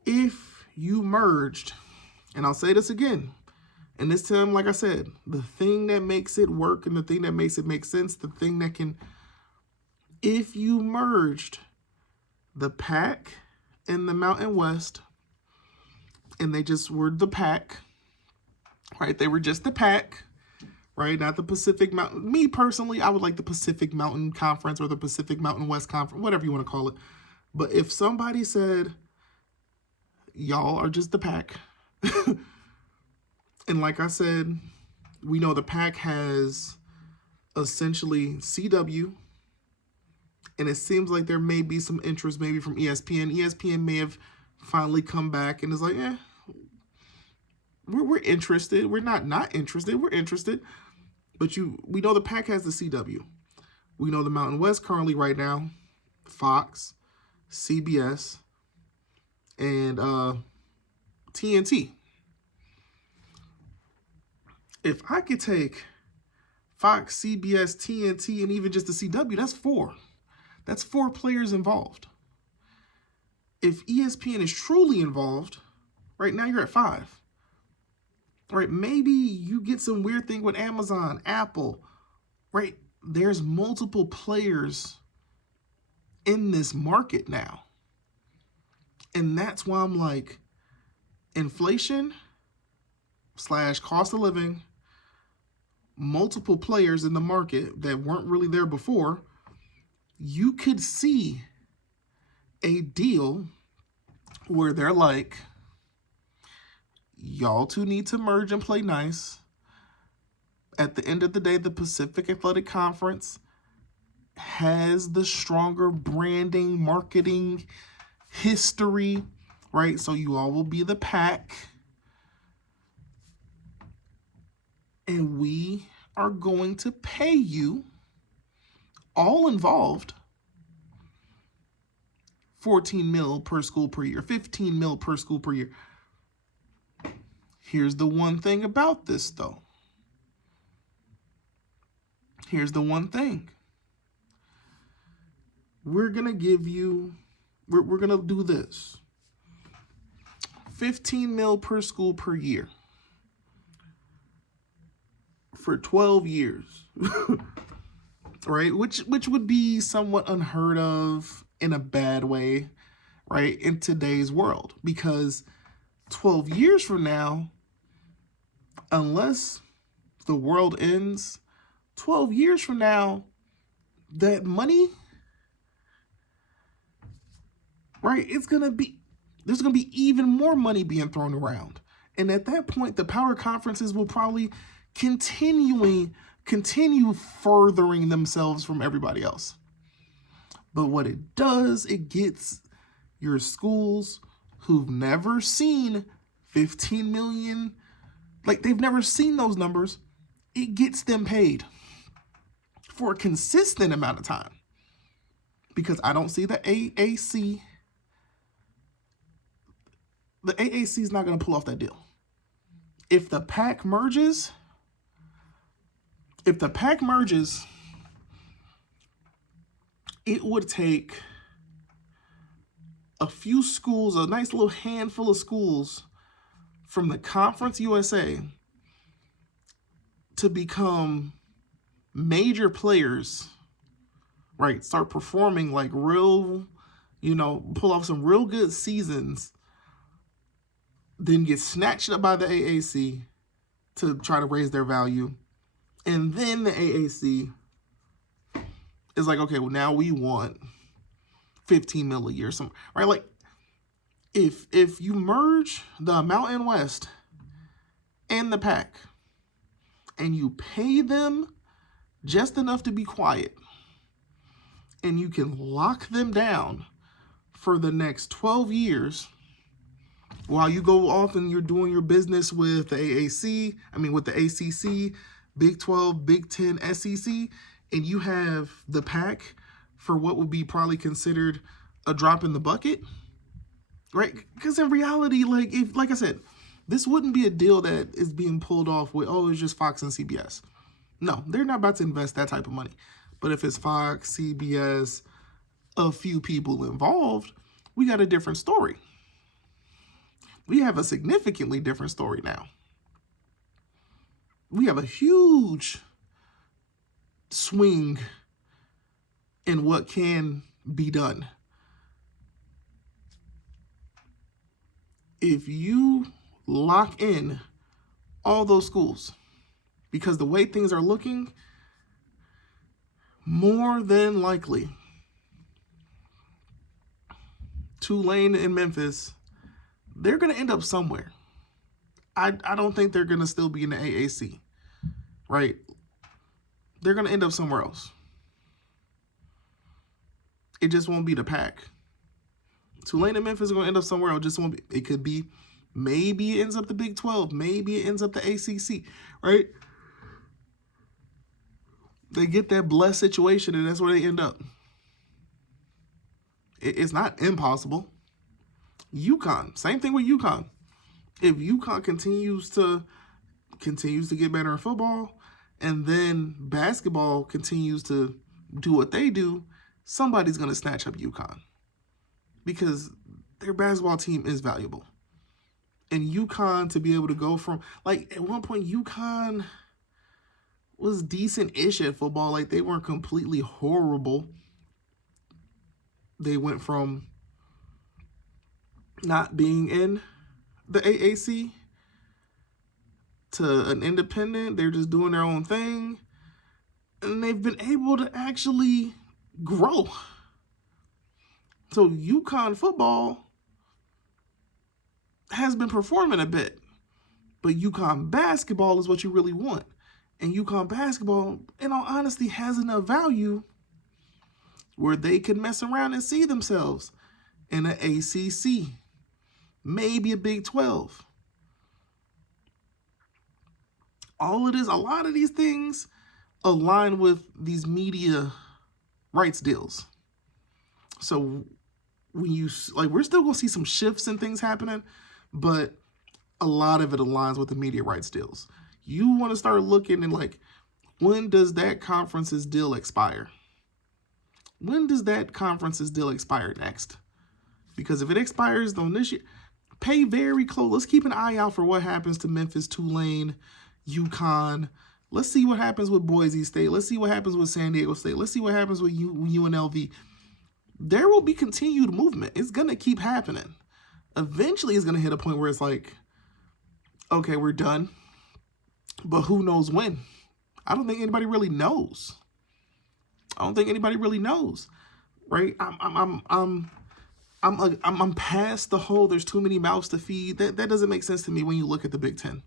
If you merged, and I'll say this again, and this time, like I said, the thing that makes it work and the thing that makes it make sense, the thing that can, if you merged the PAC and the Mountain West, and they just were the PAC, right? They were just the PAC, right? Not the Pacific Mountain. Me personally, I would like the Pacific Mountain Conference or the Pacific Mountain West Conference, whatever you want to call it. But if somebody said, y'all are just the PAC, and like I said, we know the PAC has essentially CW, and it seems like there may be some interest maybe from ESPN. ESPN may have finally come back and is like, we're interested. We're not interested. We're interested. But we know the PAC has the CW. We know the Mountain West currently right now, Fox, CBS, and TNT. If I could take Fox, CBS, TNT, and even just the CW, that's four. That's four players involved. If ESPN is truly involved, right now you're at five. Right, maybe you get some weird thing with Amazon, Apple, right? There's multiple players in this market now. And that's why I'm like, inflation / cost of living, multiple players in the market that weren't really there before, you could see a deal where they're like, y'all two need to merge and play nice. At the end of the day, the Pacific Athletic Conference has the stronger branding, marketing history, right? So you all will be the PAC. And we are going to pay you, all involved, 14 mil per school per year, 15 mil per school per year. Here's the one thing about this, though. Here's the one thing. We're going to give you, we're going to do this. 15 mil per school per year. For 12 years. Right? Which would be somewhat unheard of in a bad way, right? In today's world. Because 12 years from now, unless the world ends, 12 years from now, that money, right, there's going to be even more money being thrown around. And at that point, the power conferences will probably continue furthering themselves from everybody else. But what it does, it gets your schools who've never seen 15 million, like they've never seen those numbers, it gets them paid for a consistent amount of time. Because I don't see the AAC is not going to pull off that deal. If the PAC merges, it would take a few schools, a nice little handful of schools from the Conference USA to become major players, right? Start performing like real, pull off some real good seasons, then get snatched up by the AAC to try to raise their value. And then the AAC is like, okay, well, now we want 15 mil a year, right? Like, if you merge the Mountain West and the PAC, and you pay them just enough to be quiet, and you can lock them down for the next 12 years, while you go off and you're doing your business with the AAC, with the ACC, Big 12, Big 10, SEC, and you have the PAC for what would be probably considered a drop in the bucket, right? Because in reality, like I said, this wouldn't be a deal that is being pulled off with, it's just Fox and CBS. No, they're not about to invest that type of money. But if it's Fox, CBS, a few people involved, we got a different story. We have a significantly different story now. We have a huge swing in what can be done. If you lock in all those schools, because the way things are looking, more than likely, Tulane and Memphis, they're going to end up somewhere. I don't think they're going to still be in the AAC, right? They're going to end up somewhere else. It just won't be the PAC. Tulane and Memphis are going to end up somewhere else. Just won't be. It could be, maybe it ends up the Big 12. Maybe it ends up the ACC, right? They get that blessed situation, and that's where they end up. It's not impossible. UConn, same thing with UConn. If UConn continues to get better in football, and then basketball continues to do what they do, somebody's going to snatch up UConn because their basketball team is valuable. And UConn, to be able to go from, like, at one point, UConn was decent-ish at football. Like, they weren't completely horrible. They went from not being in the AAC to an independent. They're just doing their own thing. And they've been able to actually grow. So UConn football has been performing a bit. But UConn basketball is what you really want. And UConn basketball, in all honesty, has enough value where they can mess around and see themselves in an ACC. Maybe a Big 12. All it is, a lot of these things align with these media rights deals. So when you, like, we're still going to see some shifts and things happening, but a lot of it aligns with the media rights deals. You want to start looking and, like, when does that conference's deal expire? When does that conference's deal expire next? Because if it expires on this year, pay very close. Let's keep an eye out for what happens to Memphis, Tulane, UConn. Let's see what happens with Boise State. Let's see what happens with San Diego State. Let's see what happens with UNLV. There will be continued movement. It's going to keep happening. Eventually, it's going to hit a point where it's like, okay, we're done. But who knows when? I don't think anybody really knows. Right? I'm past the whole there's too many mouths to feed. That doesn't make sense to me when you look at the Big Ten.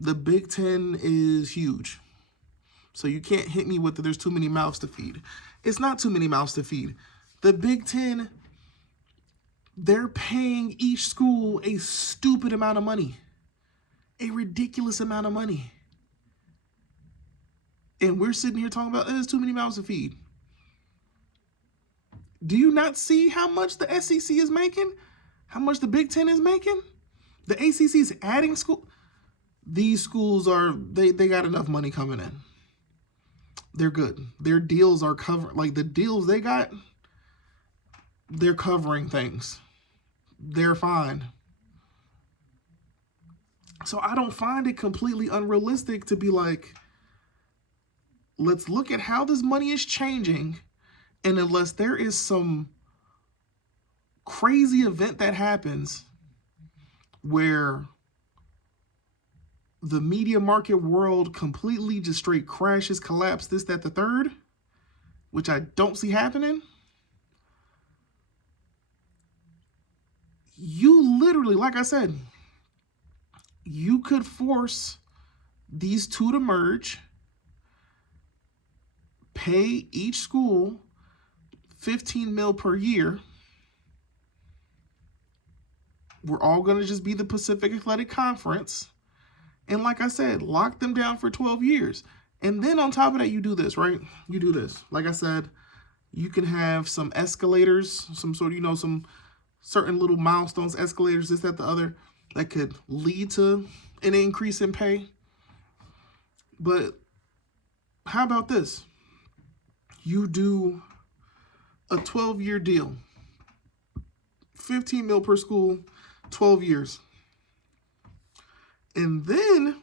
The Big Ten is huge. So you can't hit me with there's too many mouths to feed. It's not too many mouths to feed. The Big Ten, they're paying each school a stupid amount of money. A ridiculous amount of money. And we're sitting here talking about there's too many mouths to feed. Do you not see how much the SEC is making? How much the Big Ten is making? The ACC is adding school. These schools are, they got enough money coming in. They're good. Their deals are covered. Like, the deals they got, they're covering things. They're fine. So I don't find it completely unrealistic to be like, let's look at how this money is changing. And unless there is some crazy event that happens where the media market world completely just straight crashes, collapse, this, that, the third, which I don't see happening, you literally, like I said, you could force these two to merge, pay each school $15 million per year. We're all going to just be the Pacific Athletic Conference. And like I said, lock them down for 12 years. And then on top of that, you do this, right? You do this. Like I said, you can have some escalators, some sort of, some certain little milestones, escalators, this, that, the other, that could lead to an increase in pay. But how about this? You do a 12-year deal. $15 million per school, 12 years. And then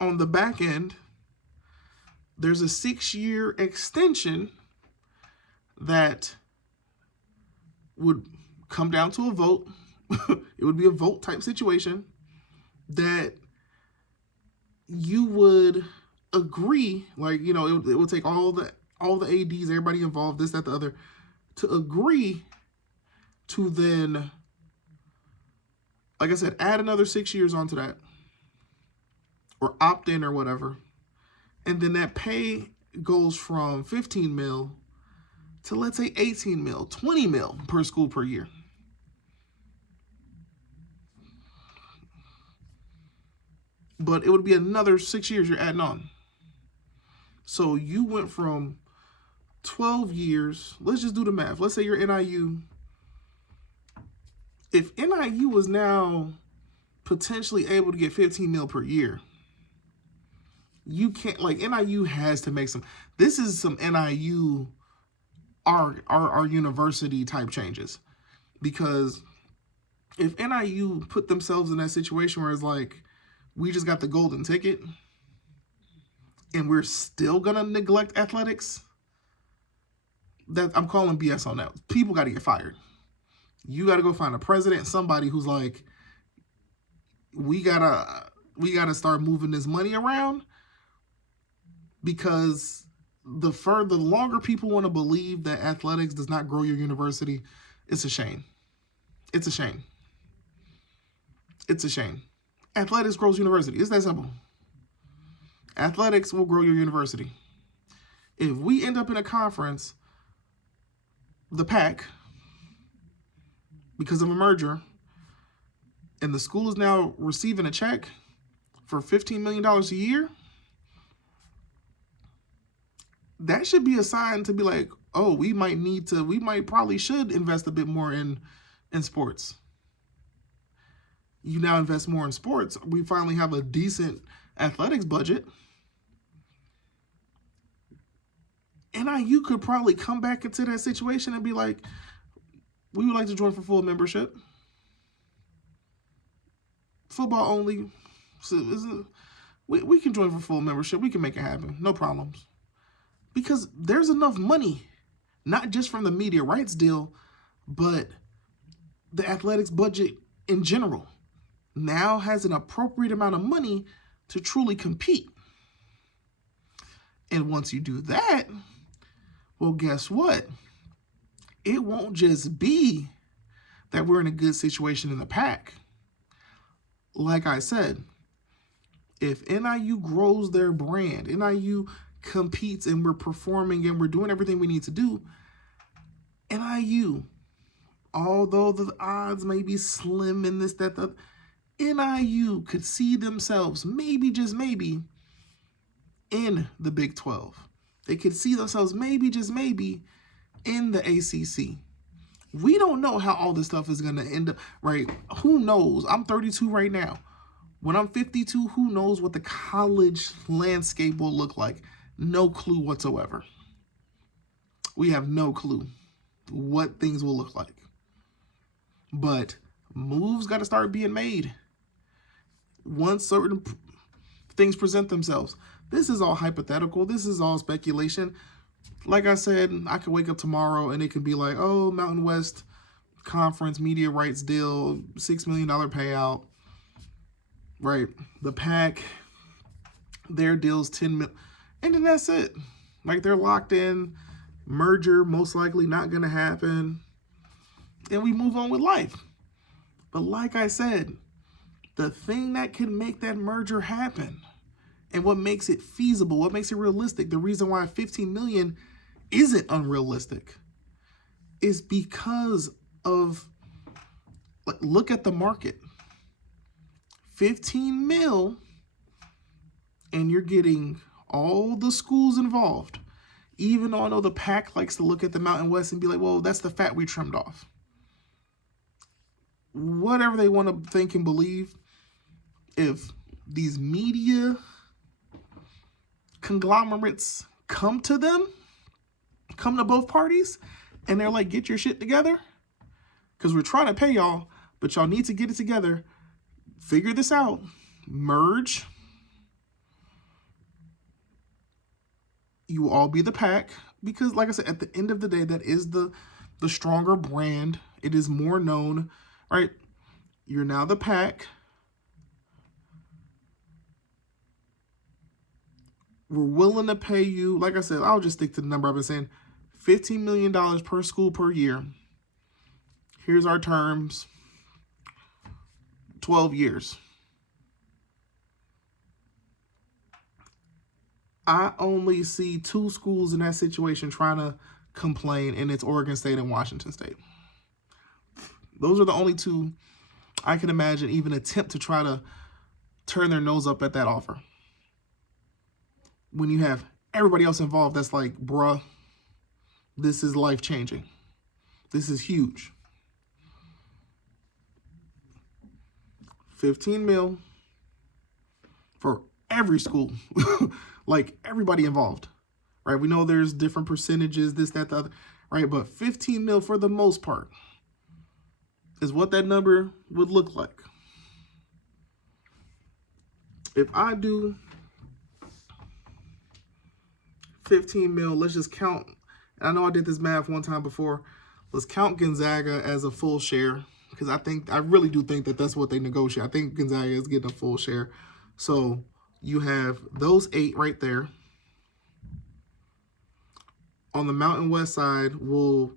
on the back end, there's a 6-year extension that would come down to a vote. It would be a vote type situation that you would agree, like, you know, it would take all the ADs, everybody involved, this, that, the other, to agree to then, like I said, add another 6 years onto that, or opt in or whatever. And then that pay goes from 15 mil to, let's say, 18 mil, 20 mil per school per year. But it would be another 6 years you're adding on. So you went from 12 years. Let's just do the math. Let's say you're NIU. If NIU was now potentially able to get 15 mil per year, you can't, like, NIU has to make some, this is some NIU, our university type changes. Because if NIU put themselves in that situation where it's like, we just got the golden ticket and we're still gonna neglect athletics, that I'm calling BS on that. People got to get fired. You got to go find a president, somebody who's like, we gotta start moving this money around, because the longer people want to believe that athletics does not grow your university, it's a shame. It's a shame. It's a shame. Athletics grows university. It's that simple. Athletics will grow your university. If we end up in a conference, the PAC, because of a merger, and the school is now receiving a check for $15 million a year, that should be a sign to be like, oh, we probably should invest a bit more in sports. You now invest more in sports. We finally have a decent athletics budget. NIU could probably come back into that situation and be like, we would like to join for full membership. Football only. So we can join for full membership. We can make it happen. No problems. Because there's enough money, not just from the media rights deal, but the athletics budget in general now has an appropriate amount of money to truly compete. And once you do that, well, guess what? It won't just be that we're in a good situation in the PAC. Like I said, if NIU grows their brand, NIU competes and we're performing and we're doing everything we need to do, NIU, although the odds may be slim in this, that, the NIU could see themselves maybe, just maybe, in the Big 12. They could see themselves maybe, just maybe, in the ACC. We don't know how all this stuff is going to end up, right? Who knows? I'm 32 right now. When I'm 52, who knows what the college landscape will look like? No clue whatsoever. We have no clue what things will look like. But moves got to start being made once certain things present themselves. This is all hypothetical. This is all speculation. Like I said, I could wake up tomorrow and it could be like, oh, Mountain West Conference media rights deal, $6 million payout, right? The PAC, their deal's $10 million, and then that's it. Like, they're locked in. Merger most likely not going to happen, and we move on with life. But like I said, the thing that can make that merger happen, and what makes it feasible, what makes it realistic, the reason why 15 million isn't unrealistic, is because of, look at the market. 15 mil, and you're getting all the schools involved. Even though I know the PAC likes to look at the Mountain West and be like, well, that's the fat we trimmed off. Whatever they want to think and believe, if these media conglomerates come to both parties, and they're like, get your shit together, because we're trying to pay y'all, but y'all need to get it together, figure this out, merge, you will all be the PAC, because like I said, at the end of the day, that is the stronger brand. It is more known, right? You're now the PAC. We're willing to pay you, like I said, I'll just stick to the number I've been saying, $15 million per school per year. Here's our terms, 12 years. I only see 2 schools in that situation trying to complain, and it's Oregon State and Washington State. Those are the only 2 I can imagine even attempt to try to turn their nose up at that offer. When you have everybody else involved, that's like, bruh, this is life-changing. This is huge. 15 mil for every school, like everybody involved, right? We know there's different percentages, this, that, the other, right? But 15 mil for the most part is what that number would look like. If I do 15 mil, let's just count. I know I did this math one time before. Let's count Gonzaga as a full share, because I really do think that that's what they negotiate. I think Gonzaga is getting a full share. So you have those 8 right there. On the Mountain West side, we'll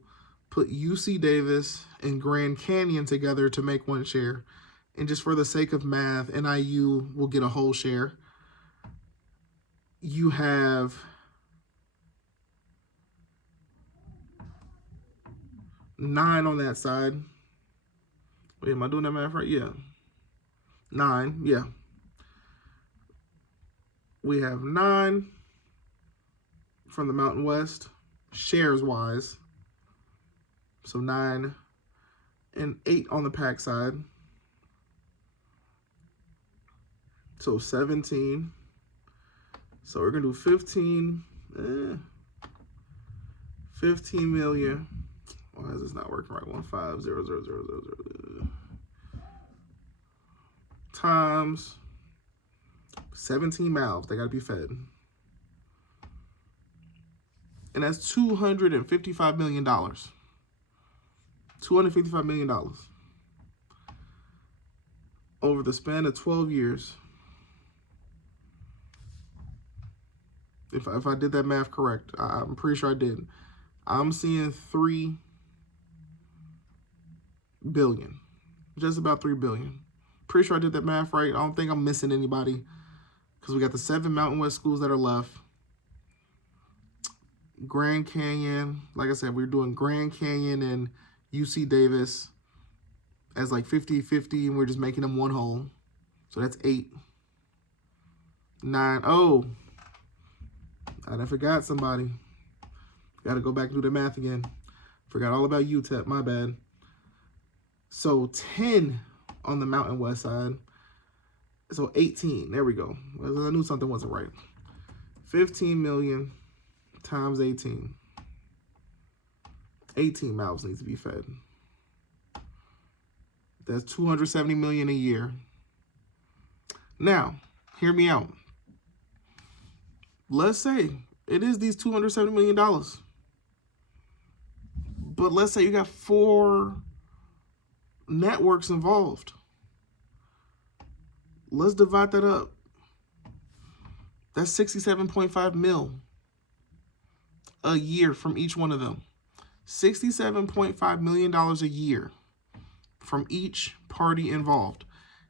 put UC Davis and Grand Canyon together to make 1 share. And just for the sake of math, NIU will get a whole share. You have nine on that side. Wait, am I doing that math right? Yeah. 9, yeah. We have 9 from the Mountain West, shares-wise. So 9 and 8 on the PAC side. So 17. So we're going to do 15 million. Why is this not working right? 1500000 times 17 mouths. They got to be fed. And that's $255 million. $255 million over the span of 12 years. If I did that math correct, I'm pretty sure I did. I'm seeing $3 billion, just about $3 billion. Pretty sure I did that math right. I don't think I'm missing anybody, because we got the 7 Mountain West schools that are left. Grand Canyon, like I said, we're doing Grand Canyon and UC Davis as like 50-50, and we're just making them one whole. So that's 8. 9. Oh, I forgot somebody. Got to go back and do the math again. Forgot all about UTEP, my bad. So 10 on the Mountain West side. So 18, there we go. I knew something wasn't right. 15 million times 18. 18 mouths needs to be fed. That's 270 million a year. Now, hear me out. Let's say it is these $270 million. But let's say you got 4 networks involved. Let's divide that up. That's 67.5 mil a year from each one of them. $67.5 million a year from each party involved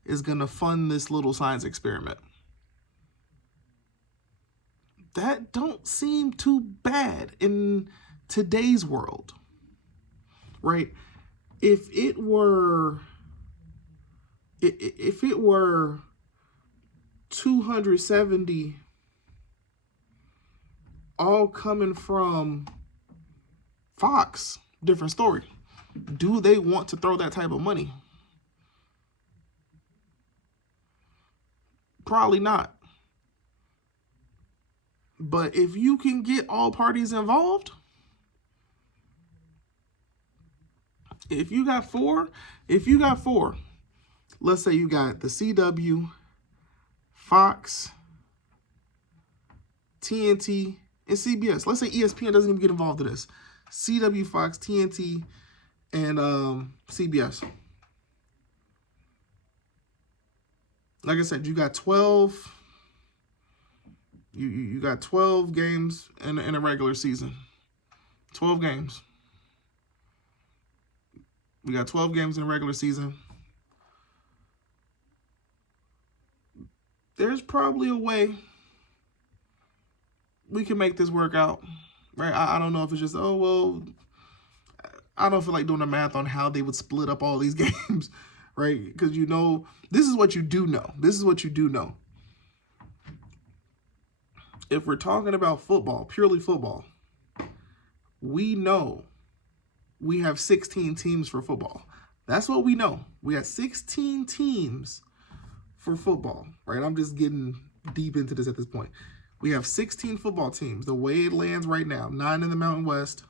is going to fund this little science experiment. That don't seem too bad in today's world, right? If it were 270 all coming from Fox, different story. Do they want to throw that type of money? Probably not. But if you can get all parties involved, if you got four, let's say you got the CW, Fox, TNT, and CBS. Let's say ESPN doesn't even get involved in this. CW, Fox, TNT, and CBS. Like I said, you got 12. You got 12 games in a regular season. 12 games. We got 12 games in a regular season. There's probably a way we can make this work out, right? I don't know if it's just, oh, well, I don't feel like doing the math on how they would split up all these games, right? Because you know, this is what you do know. This is what you do know. If we're talking about football, purely football, we know we have 16 teams for football. That's what we know. We got 16 teams for football, right? I'm just getting deep into this at this point. We have 16 football teams. The way it lands right now, 9 in the Mountain West,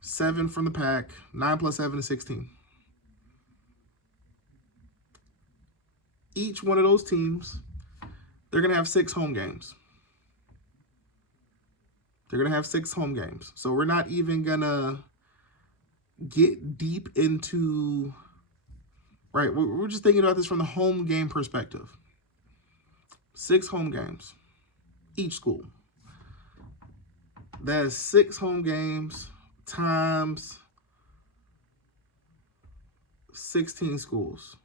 7 from the PAC, 9 plus 7 is 16. Each one of those teams, they're going to have 6 home games. They're going to have 6 home games. So we're not even going to get deep into, right, we're just thinking about this from the home game perspective. 6 home games, each school. That's 6 home games times 16 schools.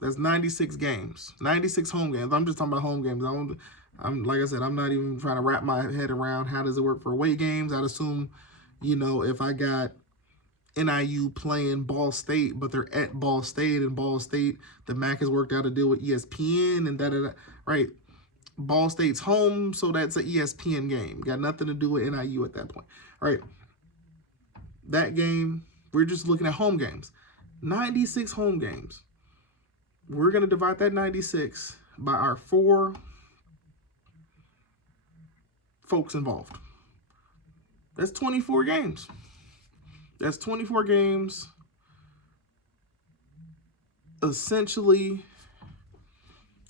That's 96 games, 96 home games. I'm just talking about home games. I'm like I said, I'm not even trying to wrap my head around how does it work for away games. I'd assume, you know, if I got NIU playing Ball State, but they're at Ball State, and Ball State, the MAC has worked out a deal with ESPN and da-da-da, right? Ball State's home, so that's an ESPN game. Got nothing to do with NIU at that point, right? That game, we're just looking at home games. 96 home games. We're going to divide that 96 by our 4 folks involved. That's 24 games. That's 24 games essentially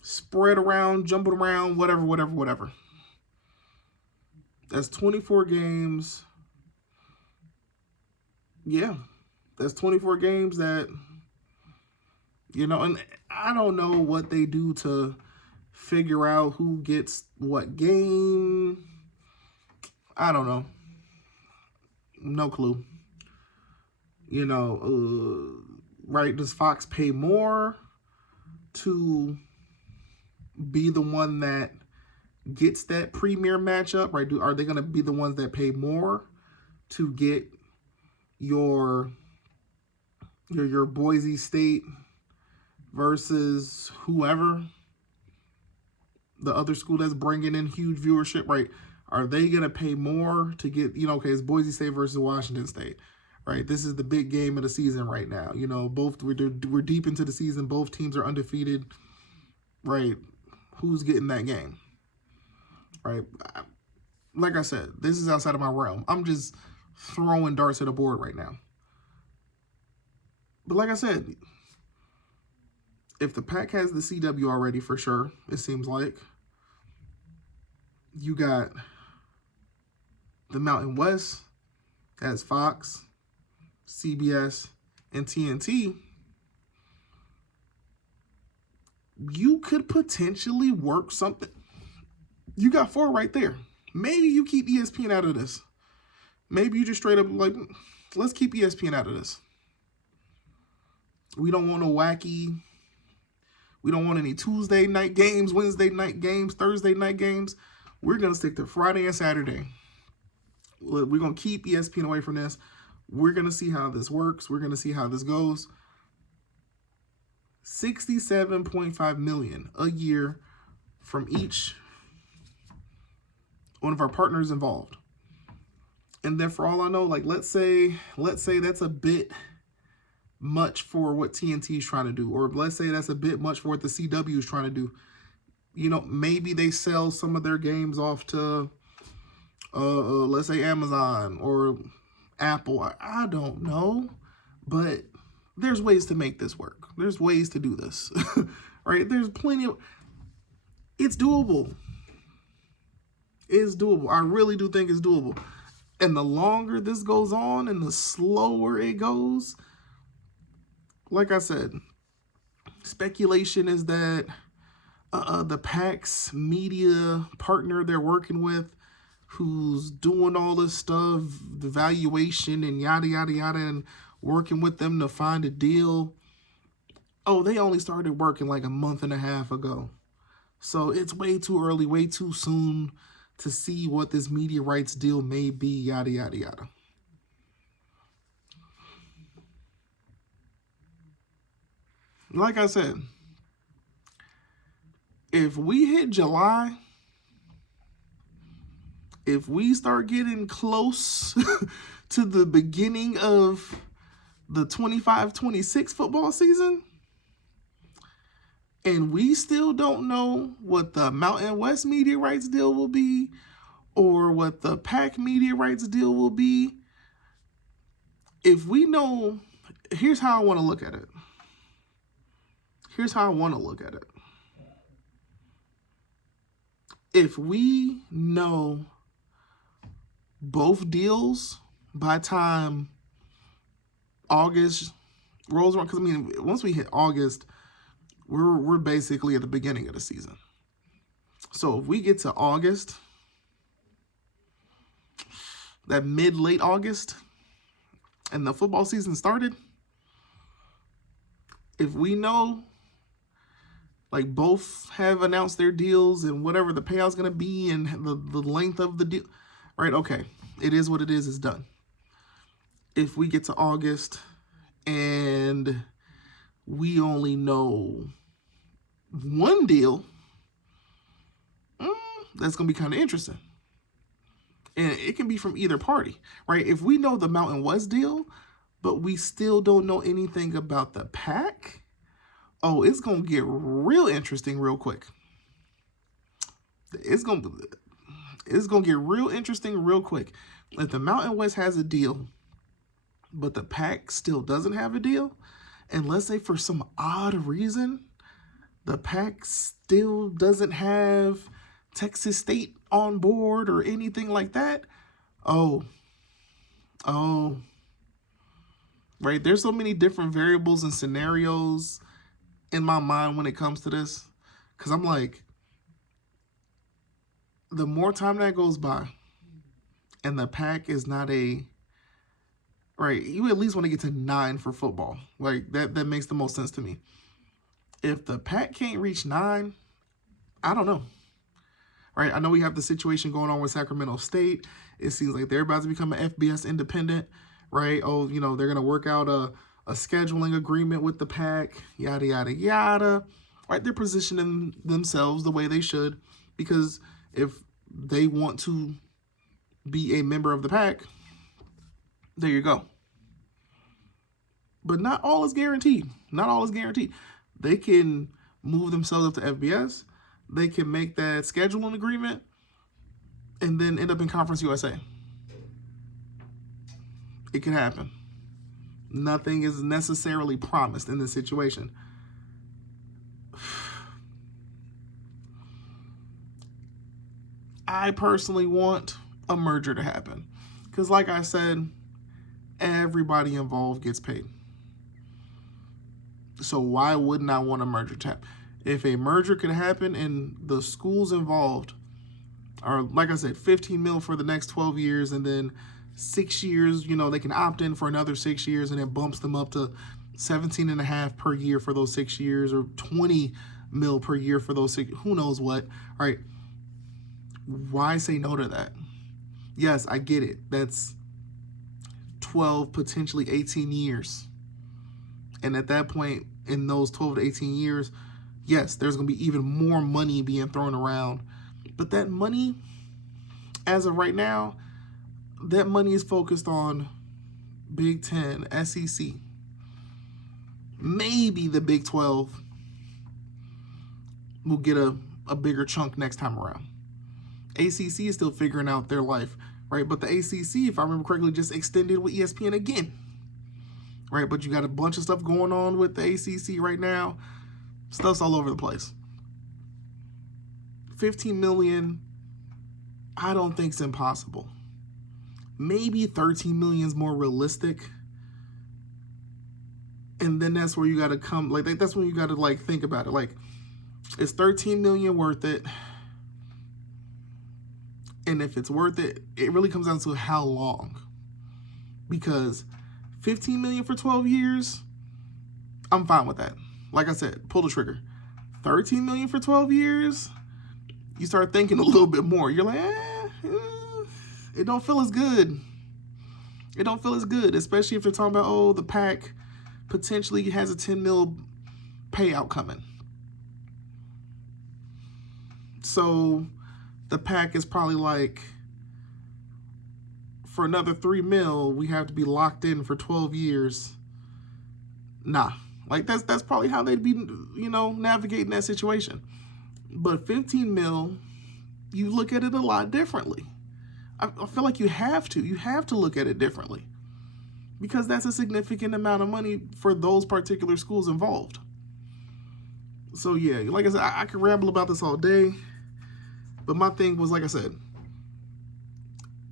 spread around, jumbled around, whatever. That's 24 games. Yeah, that's 24 games that, you know, and I don't know what they do to figure out who gets what game. I don't know. No clue. You know, right, does Fox pay more to be the one that gets that premier matchup, right? Are they going to be the ones that pay more to get your Boise State versus whoever, the other school that's bringing in huge viewership, right? Are they going to pay more to get, you know, okay, it's Boise State versus Washington State, right? This is the big game of the season right now. You know, we're deep into the season. Both teams are undefeated, right? Who's getting that game, right? Like I said, this is outside of my realm. I'm just throwing darts at the board right now. But like I said, if the PAC has the CW already, for sure, it seems like, you got the Mountain West, that's Fox, CBS, and TNT. You could potentially work something. You got 4 right there. Maybe you keep ESPN out of this. Maybe you just straight up like, let's keep ESPN out of this. We don't want no wacky. We don't want any Tuesday night games, Wednesday night games, Thursday night games. We're going to stick to Friday and Saturday. We're going to keep ESPN away from this. We're going to see how this works. We're going to see how this goes. $67.5 million a year from each one of our partners involved. And then for all I know, like let's say that's a bit much for what TNT is trying to do, or let's say that's a bit much for what the CW is trying to do. You know, maybe they sell some of their games off to, let's say Amazon or Apple. I don't know, but there's ways to make this work. There's ways to do this, right? There's plenty of, it's doable. It's doable. I really do think it's doable. And the longer this goes on and the slower it goes, like I said, speculation is that the PAC's media partner they're working with, who's doing all this stuff, the valuation and yada, yada, yada, and working with them to find a deal. Oh, they only started working like a month and a half ago. So it's way too early, way too soon to see what this media rights deal may be, yada, yada, yada. Like I said, if we hit July, if we start getting close to the beginning of the 25-26 football season, and we still don't know what the Mountain West media rights deal will be or what the PAC media rights deal will be, if we know, here's how I want to look at it. Here's how I want to look at it. If we know both deals by time August rolls around, because I mean, once we hit August, we're basically at the beginning of the season. So if we get to August, that mid-late August, and the football season started, if we know, like, both have announced their deals and whatever the payout's going to be and the length of the deal, right, okay, it is what it is, it's done. If we get to August and we only know one deal, that's going to be kind of interesting. And it can be from either party, right? If we know the Mountain West deal, but we still don't know anything about the PAC, oh, it's going to get real interesting real quick. It's going to get real interesting real quick. If the Mountain West has a deal, but the PAC still doesn't have a deal, and let's say for some odd reason, the PAC still doesn't have Texas State on board or anything like that, oh, right? There's so many different variables and scenarios in my mind when it comes to this, because I'm like, the more time that goes by and the PAC is not right, you at least want to get to 9 for football. Like, that makes the most sense to me. If the PAC can't reach 9, I don't know. Right, I know we have the situation going on with Sacramento State. It seems like they're about to become an FBS independent, right? Oh, they're going to work out a scheduling agreement with the PAC, yada, yada, yada. Right, they're positioning themselves the way they should, because if they want to be a member of the PAC, there you go. But not all is guaranteed. Not all is guaranteed. They can move themselves up to FBS. They can make that scheduling agreement and then end up in Conference USA. It can happen. Nothing is necessarily promised in this situation. I personally want a merger to happen, because like I said, everybody involved gets paid. So why wouldn't I want a merger to happen? If a merger could happen and the schools involved are, like I said, 15 mil for the next 12 years, and then 6 years, they can opt in for another 6 years, and it bumps them up to 17.5 per year for those 6 years, or 20 mil per year for those 6, who knows what, all right? Why say no to that? Yes, I get it. That's 12, potentially 18 years. And at that point, in those 12 to 18 years, yes, there's going to be even more money being thrown around. But that money, as of right now, that money is focused on Big Ten, SEC. Maybe the Big 12 will get a bigger chunk next time around. ACC is still figuring out their life, right? But the ACC, if I remember correctly, just extended with ESPN again, right? But you got a bunch of stuff going on with the ACC right now. Stuff's all over the place. 15 million, I don't think it's impossible. Maybe 13 million is more realistic. And then that's where you got to come, like, that's when you got to, like, think about it. Like, Is 13 million worth it? And if it's worth it, it really comes down to how long. Because 15 million for 12 years, I'm fine with that. Like I said, pull the trigger. 13 million for 12 years, you start thinking a little bit more. You're like, it don't feel as good. It don't feel as good, especially if you're talking about, oh, the PAC potentially has a 10 mil payout coming. So the PAC is probably like, for another 3 mil, we have to be locked in for 12 years. Nah, like that's probably how they'd be, you know, navigating that situation. But 15 mil, you look at it a lot differently. I feel like you have to look at it differently, because that's a significant amount of money for those particular schools involved. So yeah, like I said, I could ramble about this all day, but my thing was, like I said,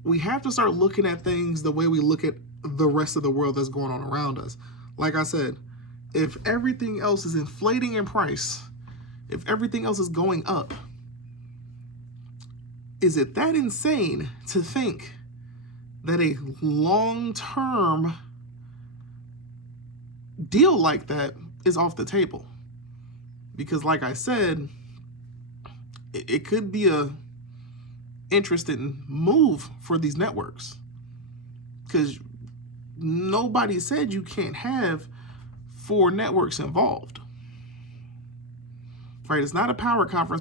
we have to start looking at things the way we look at the rest of the world that's going on around us. Like I said, if everything else is inflating in price, if everything else is going up, is it that insane to think that a long-term deal like that is off the table? Because like I said, it could be a interesting move for these networks, because nobody said you can't have 4 networks involved, right? It's not a power conference.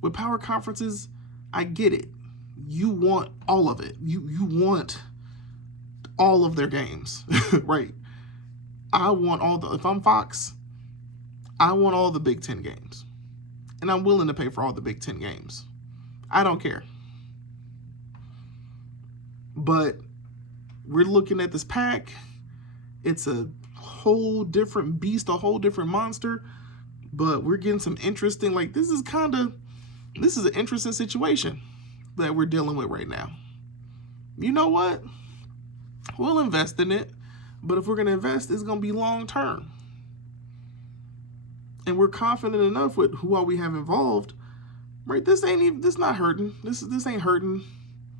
With power conferences, I get it. You want all of it. You want all of their games, right? I want if I'm Fox, I want all the Big Ten games, and I'm willing to pay for all the Big Ten games. I don't care. But we're looking at this PAC. It's a whole different beast, a whole different monster. But we're getting some interesting, like, this is an interesting situation that we're dealing with right now. You know what? We'll invest in it. But if we're going to invest, it's going to be long term. And we're confident enough with who all we have involved. Right, this not hurting. This ain't hurting.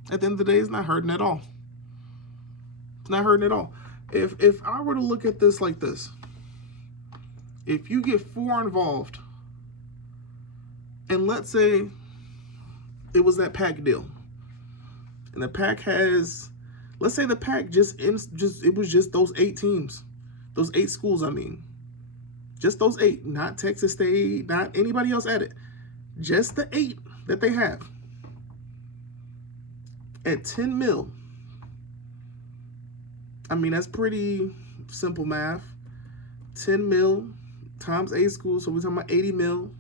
At the end of the day, it's not hurting at all. It's not hurting at all. If I were to look at this like this, if you get 4 involved, and let's say it was that PAC deal, and the PAC has, let's say the PAC it was just those 8 teams, those 8 schools. I mean, just those 8, not Texas State, not anybody else added. Just the 8 that they have at 10 mil. I mean, that's pretty simple math. 10 mil times 8 schools, so we're talking about 80 mil.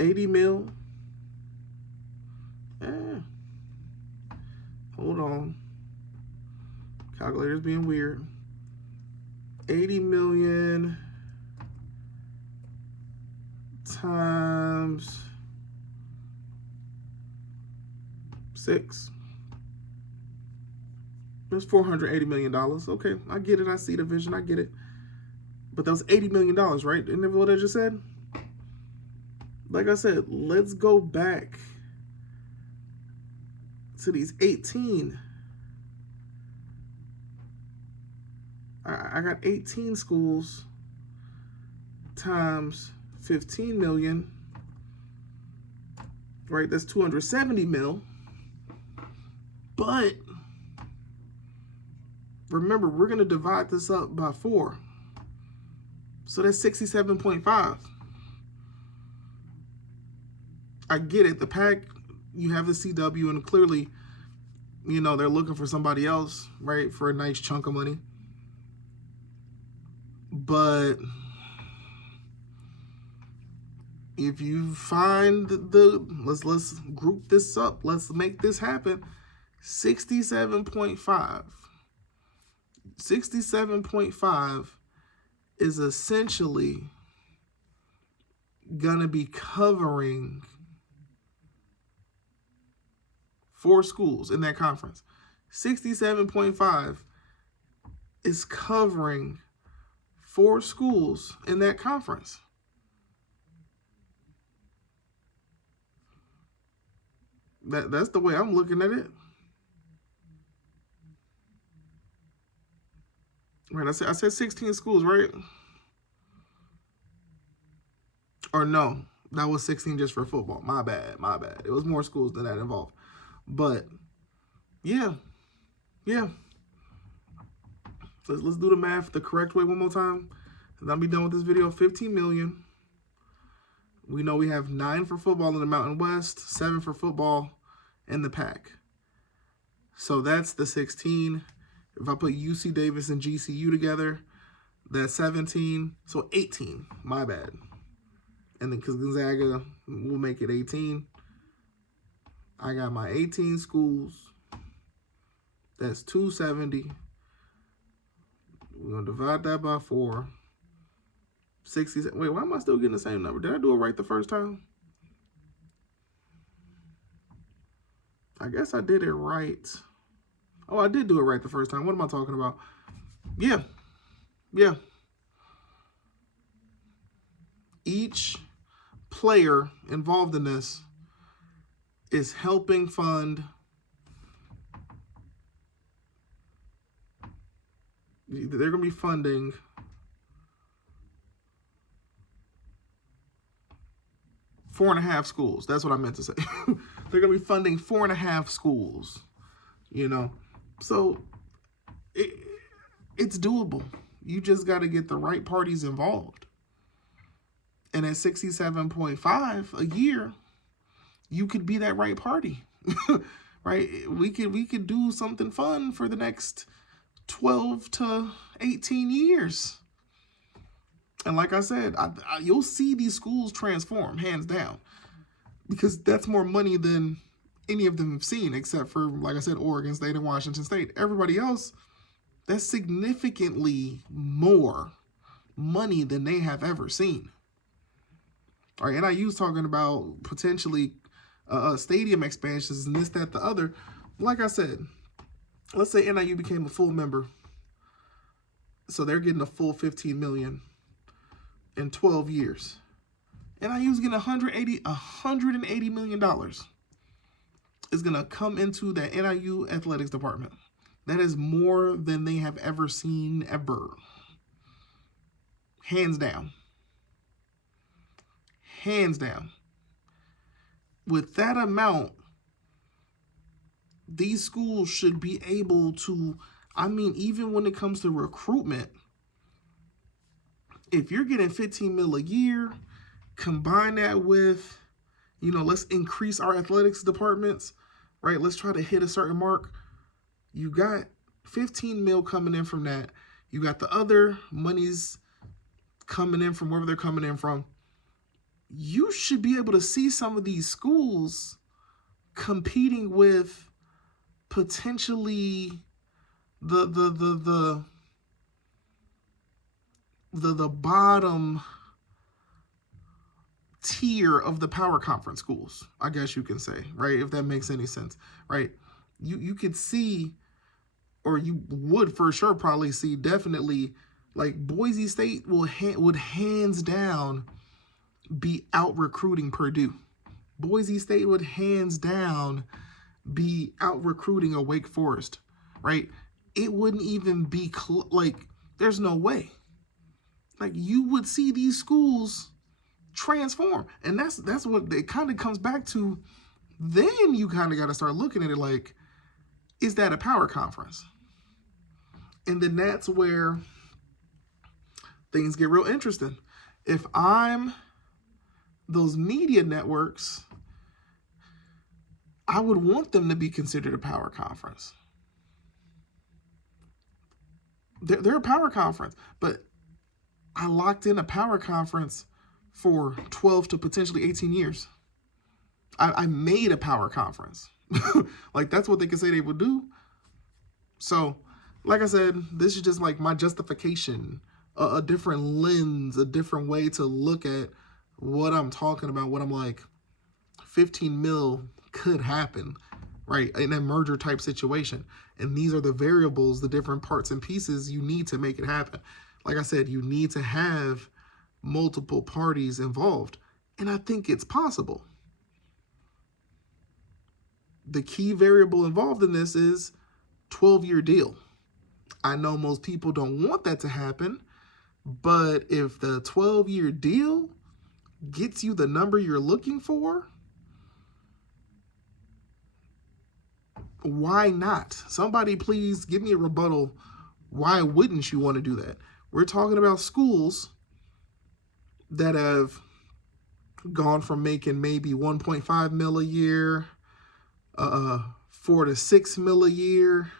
80 mil. Hold on. Calculator's being weird. 80 million times 6. That's $480 million. Okay, I get it. I see the vision. I get it. But that was $80 million, right? Isn't that what I just said? Like I said, let's go back to these 18. I got 18 schools times 15 million, right? That's 270 mil. But remember, we're going to divide this up by 4. So that's 67.5. I get it. The PAC, you have the CW, and clearly, you know, they're looking for somebody else, right, for a nice chunk of money. But if you find let's group this up. Let's make this happen. 67.5. 67.5 is essentially gonna be covering 4 schools in that conference. 67.5 is covering 4 schools in that conference. That's the way I'm looking at it. Right, I said 16 schools, right? Or no, that was 16 just for football. My bad. It was more schools than that involved. But yeah. Let's do the math the correct way one more time. And I'll be done with this video. 15 million. We know we have 9 for football in the Mountain West, 7 for football in the PAC. So that's the 16. If I put UC Davis and GCU together, that's 17. So 18. My bad. And then because Gonzaga will make it 18. I got my 18 schools. That's 270. We're going to divide that by 4. 60. Wait, why am I still getting the same number? Did I do it right the first time? I guess I did it right. Oh, I did do it right the first time. What am I talking about? Yeah. Each player involved in this is helping fund they're going to be funding four and a half schools. That's what I meant to say. They're going to be funding 4.5 schools, you know. So it's doable. You just got to get the right parties involved. And at 67.5 a year, you could be that right party, right? We could do something fun for the next 12 to 18 years. And like I said, you'll see these schools transform, hands down, because that's more money than any of them have seen, except for, like I said, Oregon State and Washington State. Everybody else, that's significantly more money than they have ever seen. All right, NIU's talking about potentially stadium expansions and this, that, the other. Like I said, let's say NIU became a full member. So they're getting a full $15 million in 12 years. NIU's getting $180 million is going to come into the NIU athletics department. That is more than they have ever seen, ever. Hands down. Hands down. With that amount, these schools should be able to, I mean, even when it comes to recruitment, if you're getting 15 mil a year, combine that with, you know, let's increase our athletics departments, right? Let's try to hit a certain mark. You got 15 mil coming in from that. You got the other monies coming in from wherever they're coming in from. You should be able to see some of these schools competing with potentially the bottom tier of the power conference schools, I guess you can say, right? If that makes any sense, right? You could see, or you would for sure probably see, definitely, like Boise State would hands down be out recruiting Purdue. Boise State would hands down be out recruiting a Wake Forest, right? It wouldn't even be like, there's no way. Like, you would see these schools transform. And that's what it kind of comes back to. Then you kind of got to start looking at it like, is that a power conference? And then that's where things get real interesting. If I'm those media networks, I would want them to be considered a power conference. They're a power conference, but I locked in a power conference for 12 to potentially 18 years. I made a power conference. Like, that's what they could say they would do. So, like I said, this is just like my justification, a different lens, a different way to look at what I'm talking about, what I'm like, 15 mil could happen, right, in a merger type situation. And these are the variables, the different parts and pieces you need to make it happen. like I said, you need to have multiple parties involved. And I think it's possible. The key variable involved in this is 12-year deal. I know most people don't want that to happen, but if the 12-year deal gets you the number you're looking for, why not? Somebody please give me a rebuttal. Why wouldn't you want to do that? We're talking about schools that have gone from making maybe 1.5 mil a year, 4 to 6 mil a year,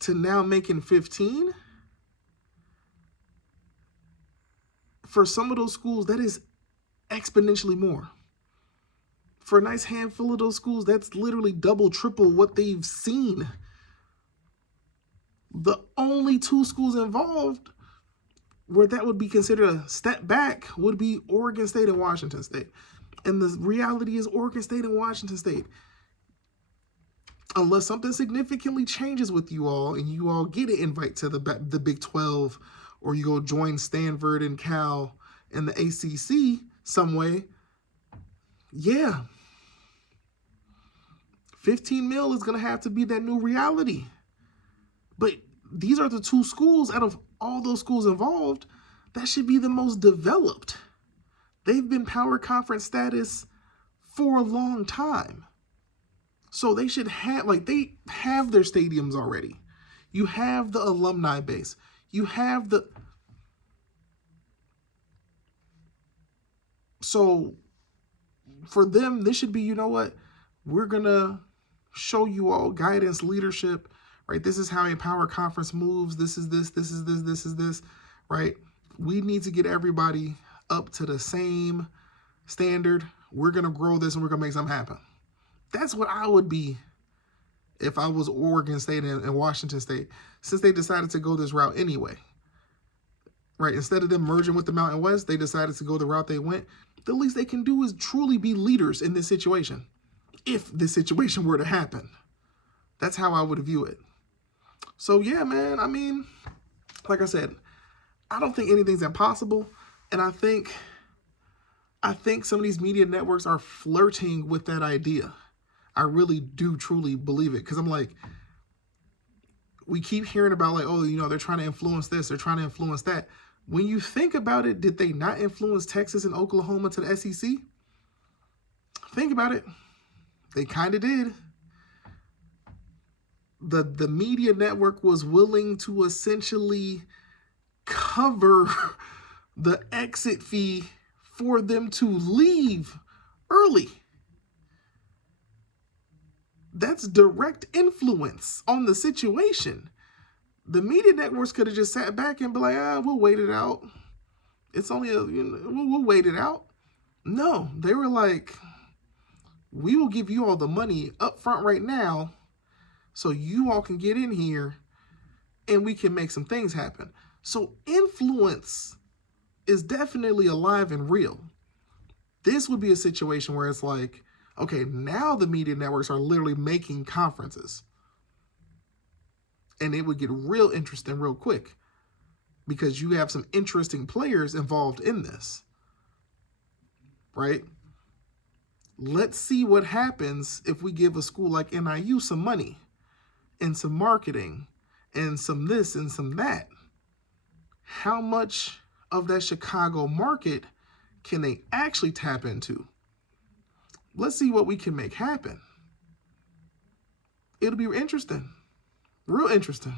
to now making 15. For some of those schools, that is exponentially more. For a nice handful of those schools, that's literally double, triple what they've seen. The only two schools involved where that would be considered a step back would be Oregon State and Washington State. And the reality is Oregon State and Washington State, unless something significantly changes with you all and you all get an invite to the Big 12, or you go join Stanford and Cal and the ACC some way, yeah, 15 mil is going to have to be that new reality. But these are the two schools out of all those schools involved that should be the most developed. They've been power conference status for a long time. So they should have, like, they have their stadiums already. You have the alumni base. You have the... So for them, this should be, you know what? We're going to show you all guidance, leadership, right? This is how a power conference moves. This is this, this is this, this is this, right? We need to get everybody up to the same standard. We're going to grow this and we're going to make something happen. That's what I would be if I was Oregon State and Washington State, since they decided to go this route anyway, right? Instead of them merging with the Mountain West, they decided to go the route they went. The least they can do is truly be leaders in this situation, if this situation were to happen. That's how I would view it. So yeah, man, I mean, like I said, I don't think anything's impossible. And I think some of these media networks are flirting with that idea. I really do truly believe it. Because I'm like, we keep hearing about like, oh, you know, they're trying to influence this, they're trying to influence that. When you think about it, did they not influence Texas and Oklahoma to the SEC? Think about it. They kind of did. The media network was willing to essentially cover the exit fee for them to leave early. That's direct influence on the situation. The media networks could have just sat back and be like, we'll wait it out. It's only we'll wait it out. No, they were like, we will give you all the money up front right now so you all can get in here and we can make some things happen. So influence is definitely alive and real. This would be a situation where it's like, okay, now the media networks are literally making conferences. And it would get real interesting real quick because you have some interesting players involved in this, right? Let's see what happens if we give a school like NIU some money and some marketing and some this and some that. How much of that Chicago market can they actually tap into? Let's see what we can make happen. It'll be interesting. Real interesting.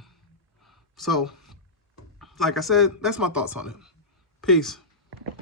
So, like I said, that's my thoughts on it. Peace.